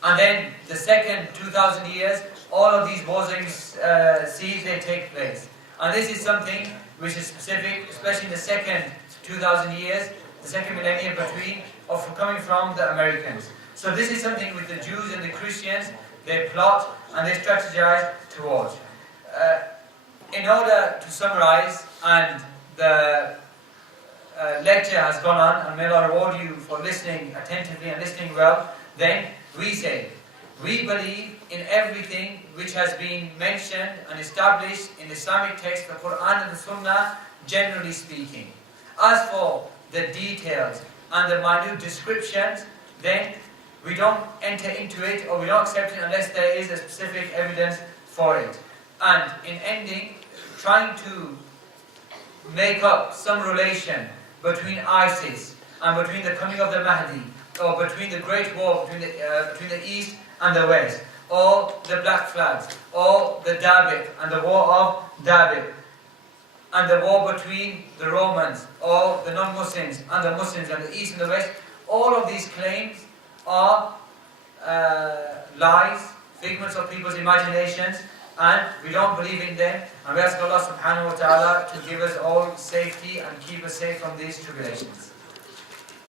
And then the second 2,000 years, all of these wars that you see, they take place. And this is something which is specific, especially in the second 2,000 years. the second millennium coming from the Americans. So this is something with the Jews and the Christians, they plot and they strategize towards. In order to summarize, and the lecture has gone on, and may Allah reward you for listening attentively and listening well, then we say, we believe in everything which has been mentioned and established in Islamic text, the Quran and the Sunnah, generally speaking. As for the details and the minute descriptions, then we don't enter into it or we don't accept it unless there is a specific evidence for it. And in ending, trying to make up some relation between ISIS and between the coming of the Mahdi, or between the Great War between the East and the West, or the Black Flags, or the Dabit and the War of Dabit, and the war between the Romans, or the non-Muslims and the Muslims, and the East and the West, all of these claims are lies, figments of people's imaginations, and we don't believe in them, and we ask Allah subhanahu wa ta'ala to give us all safety and keep us safe from these tribulations.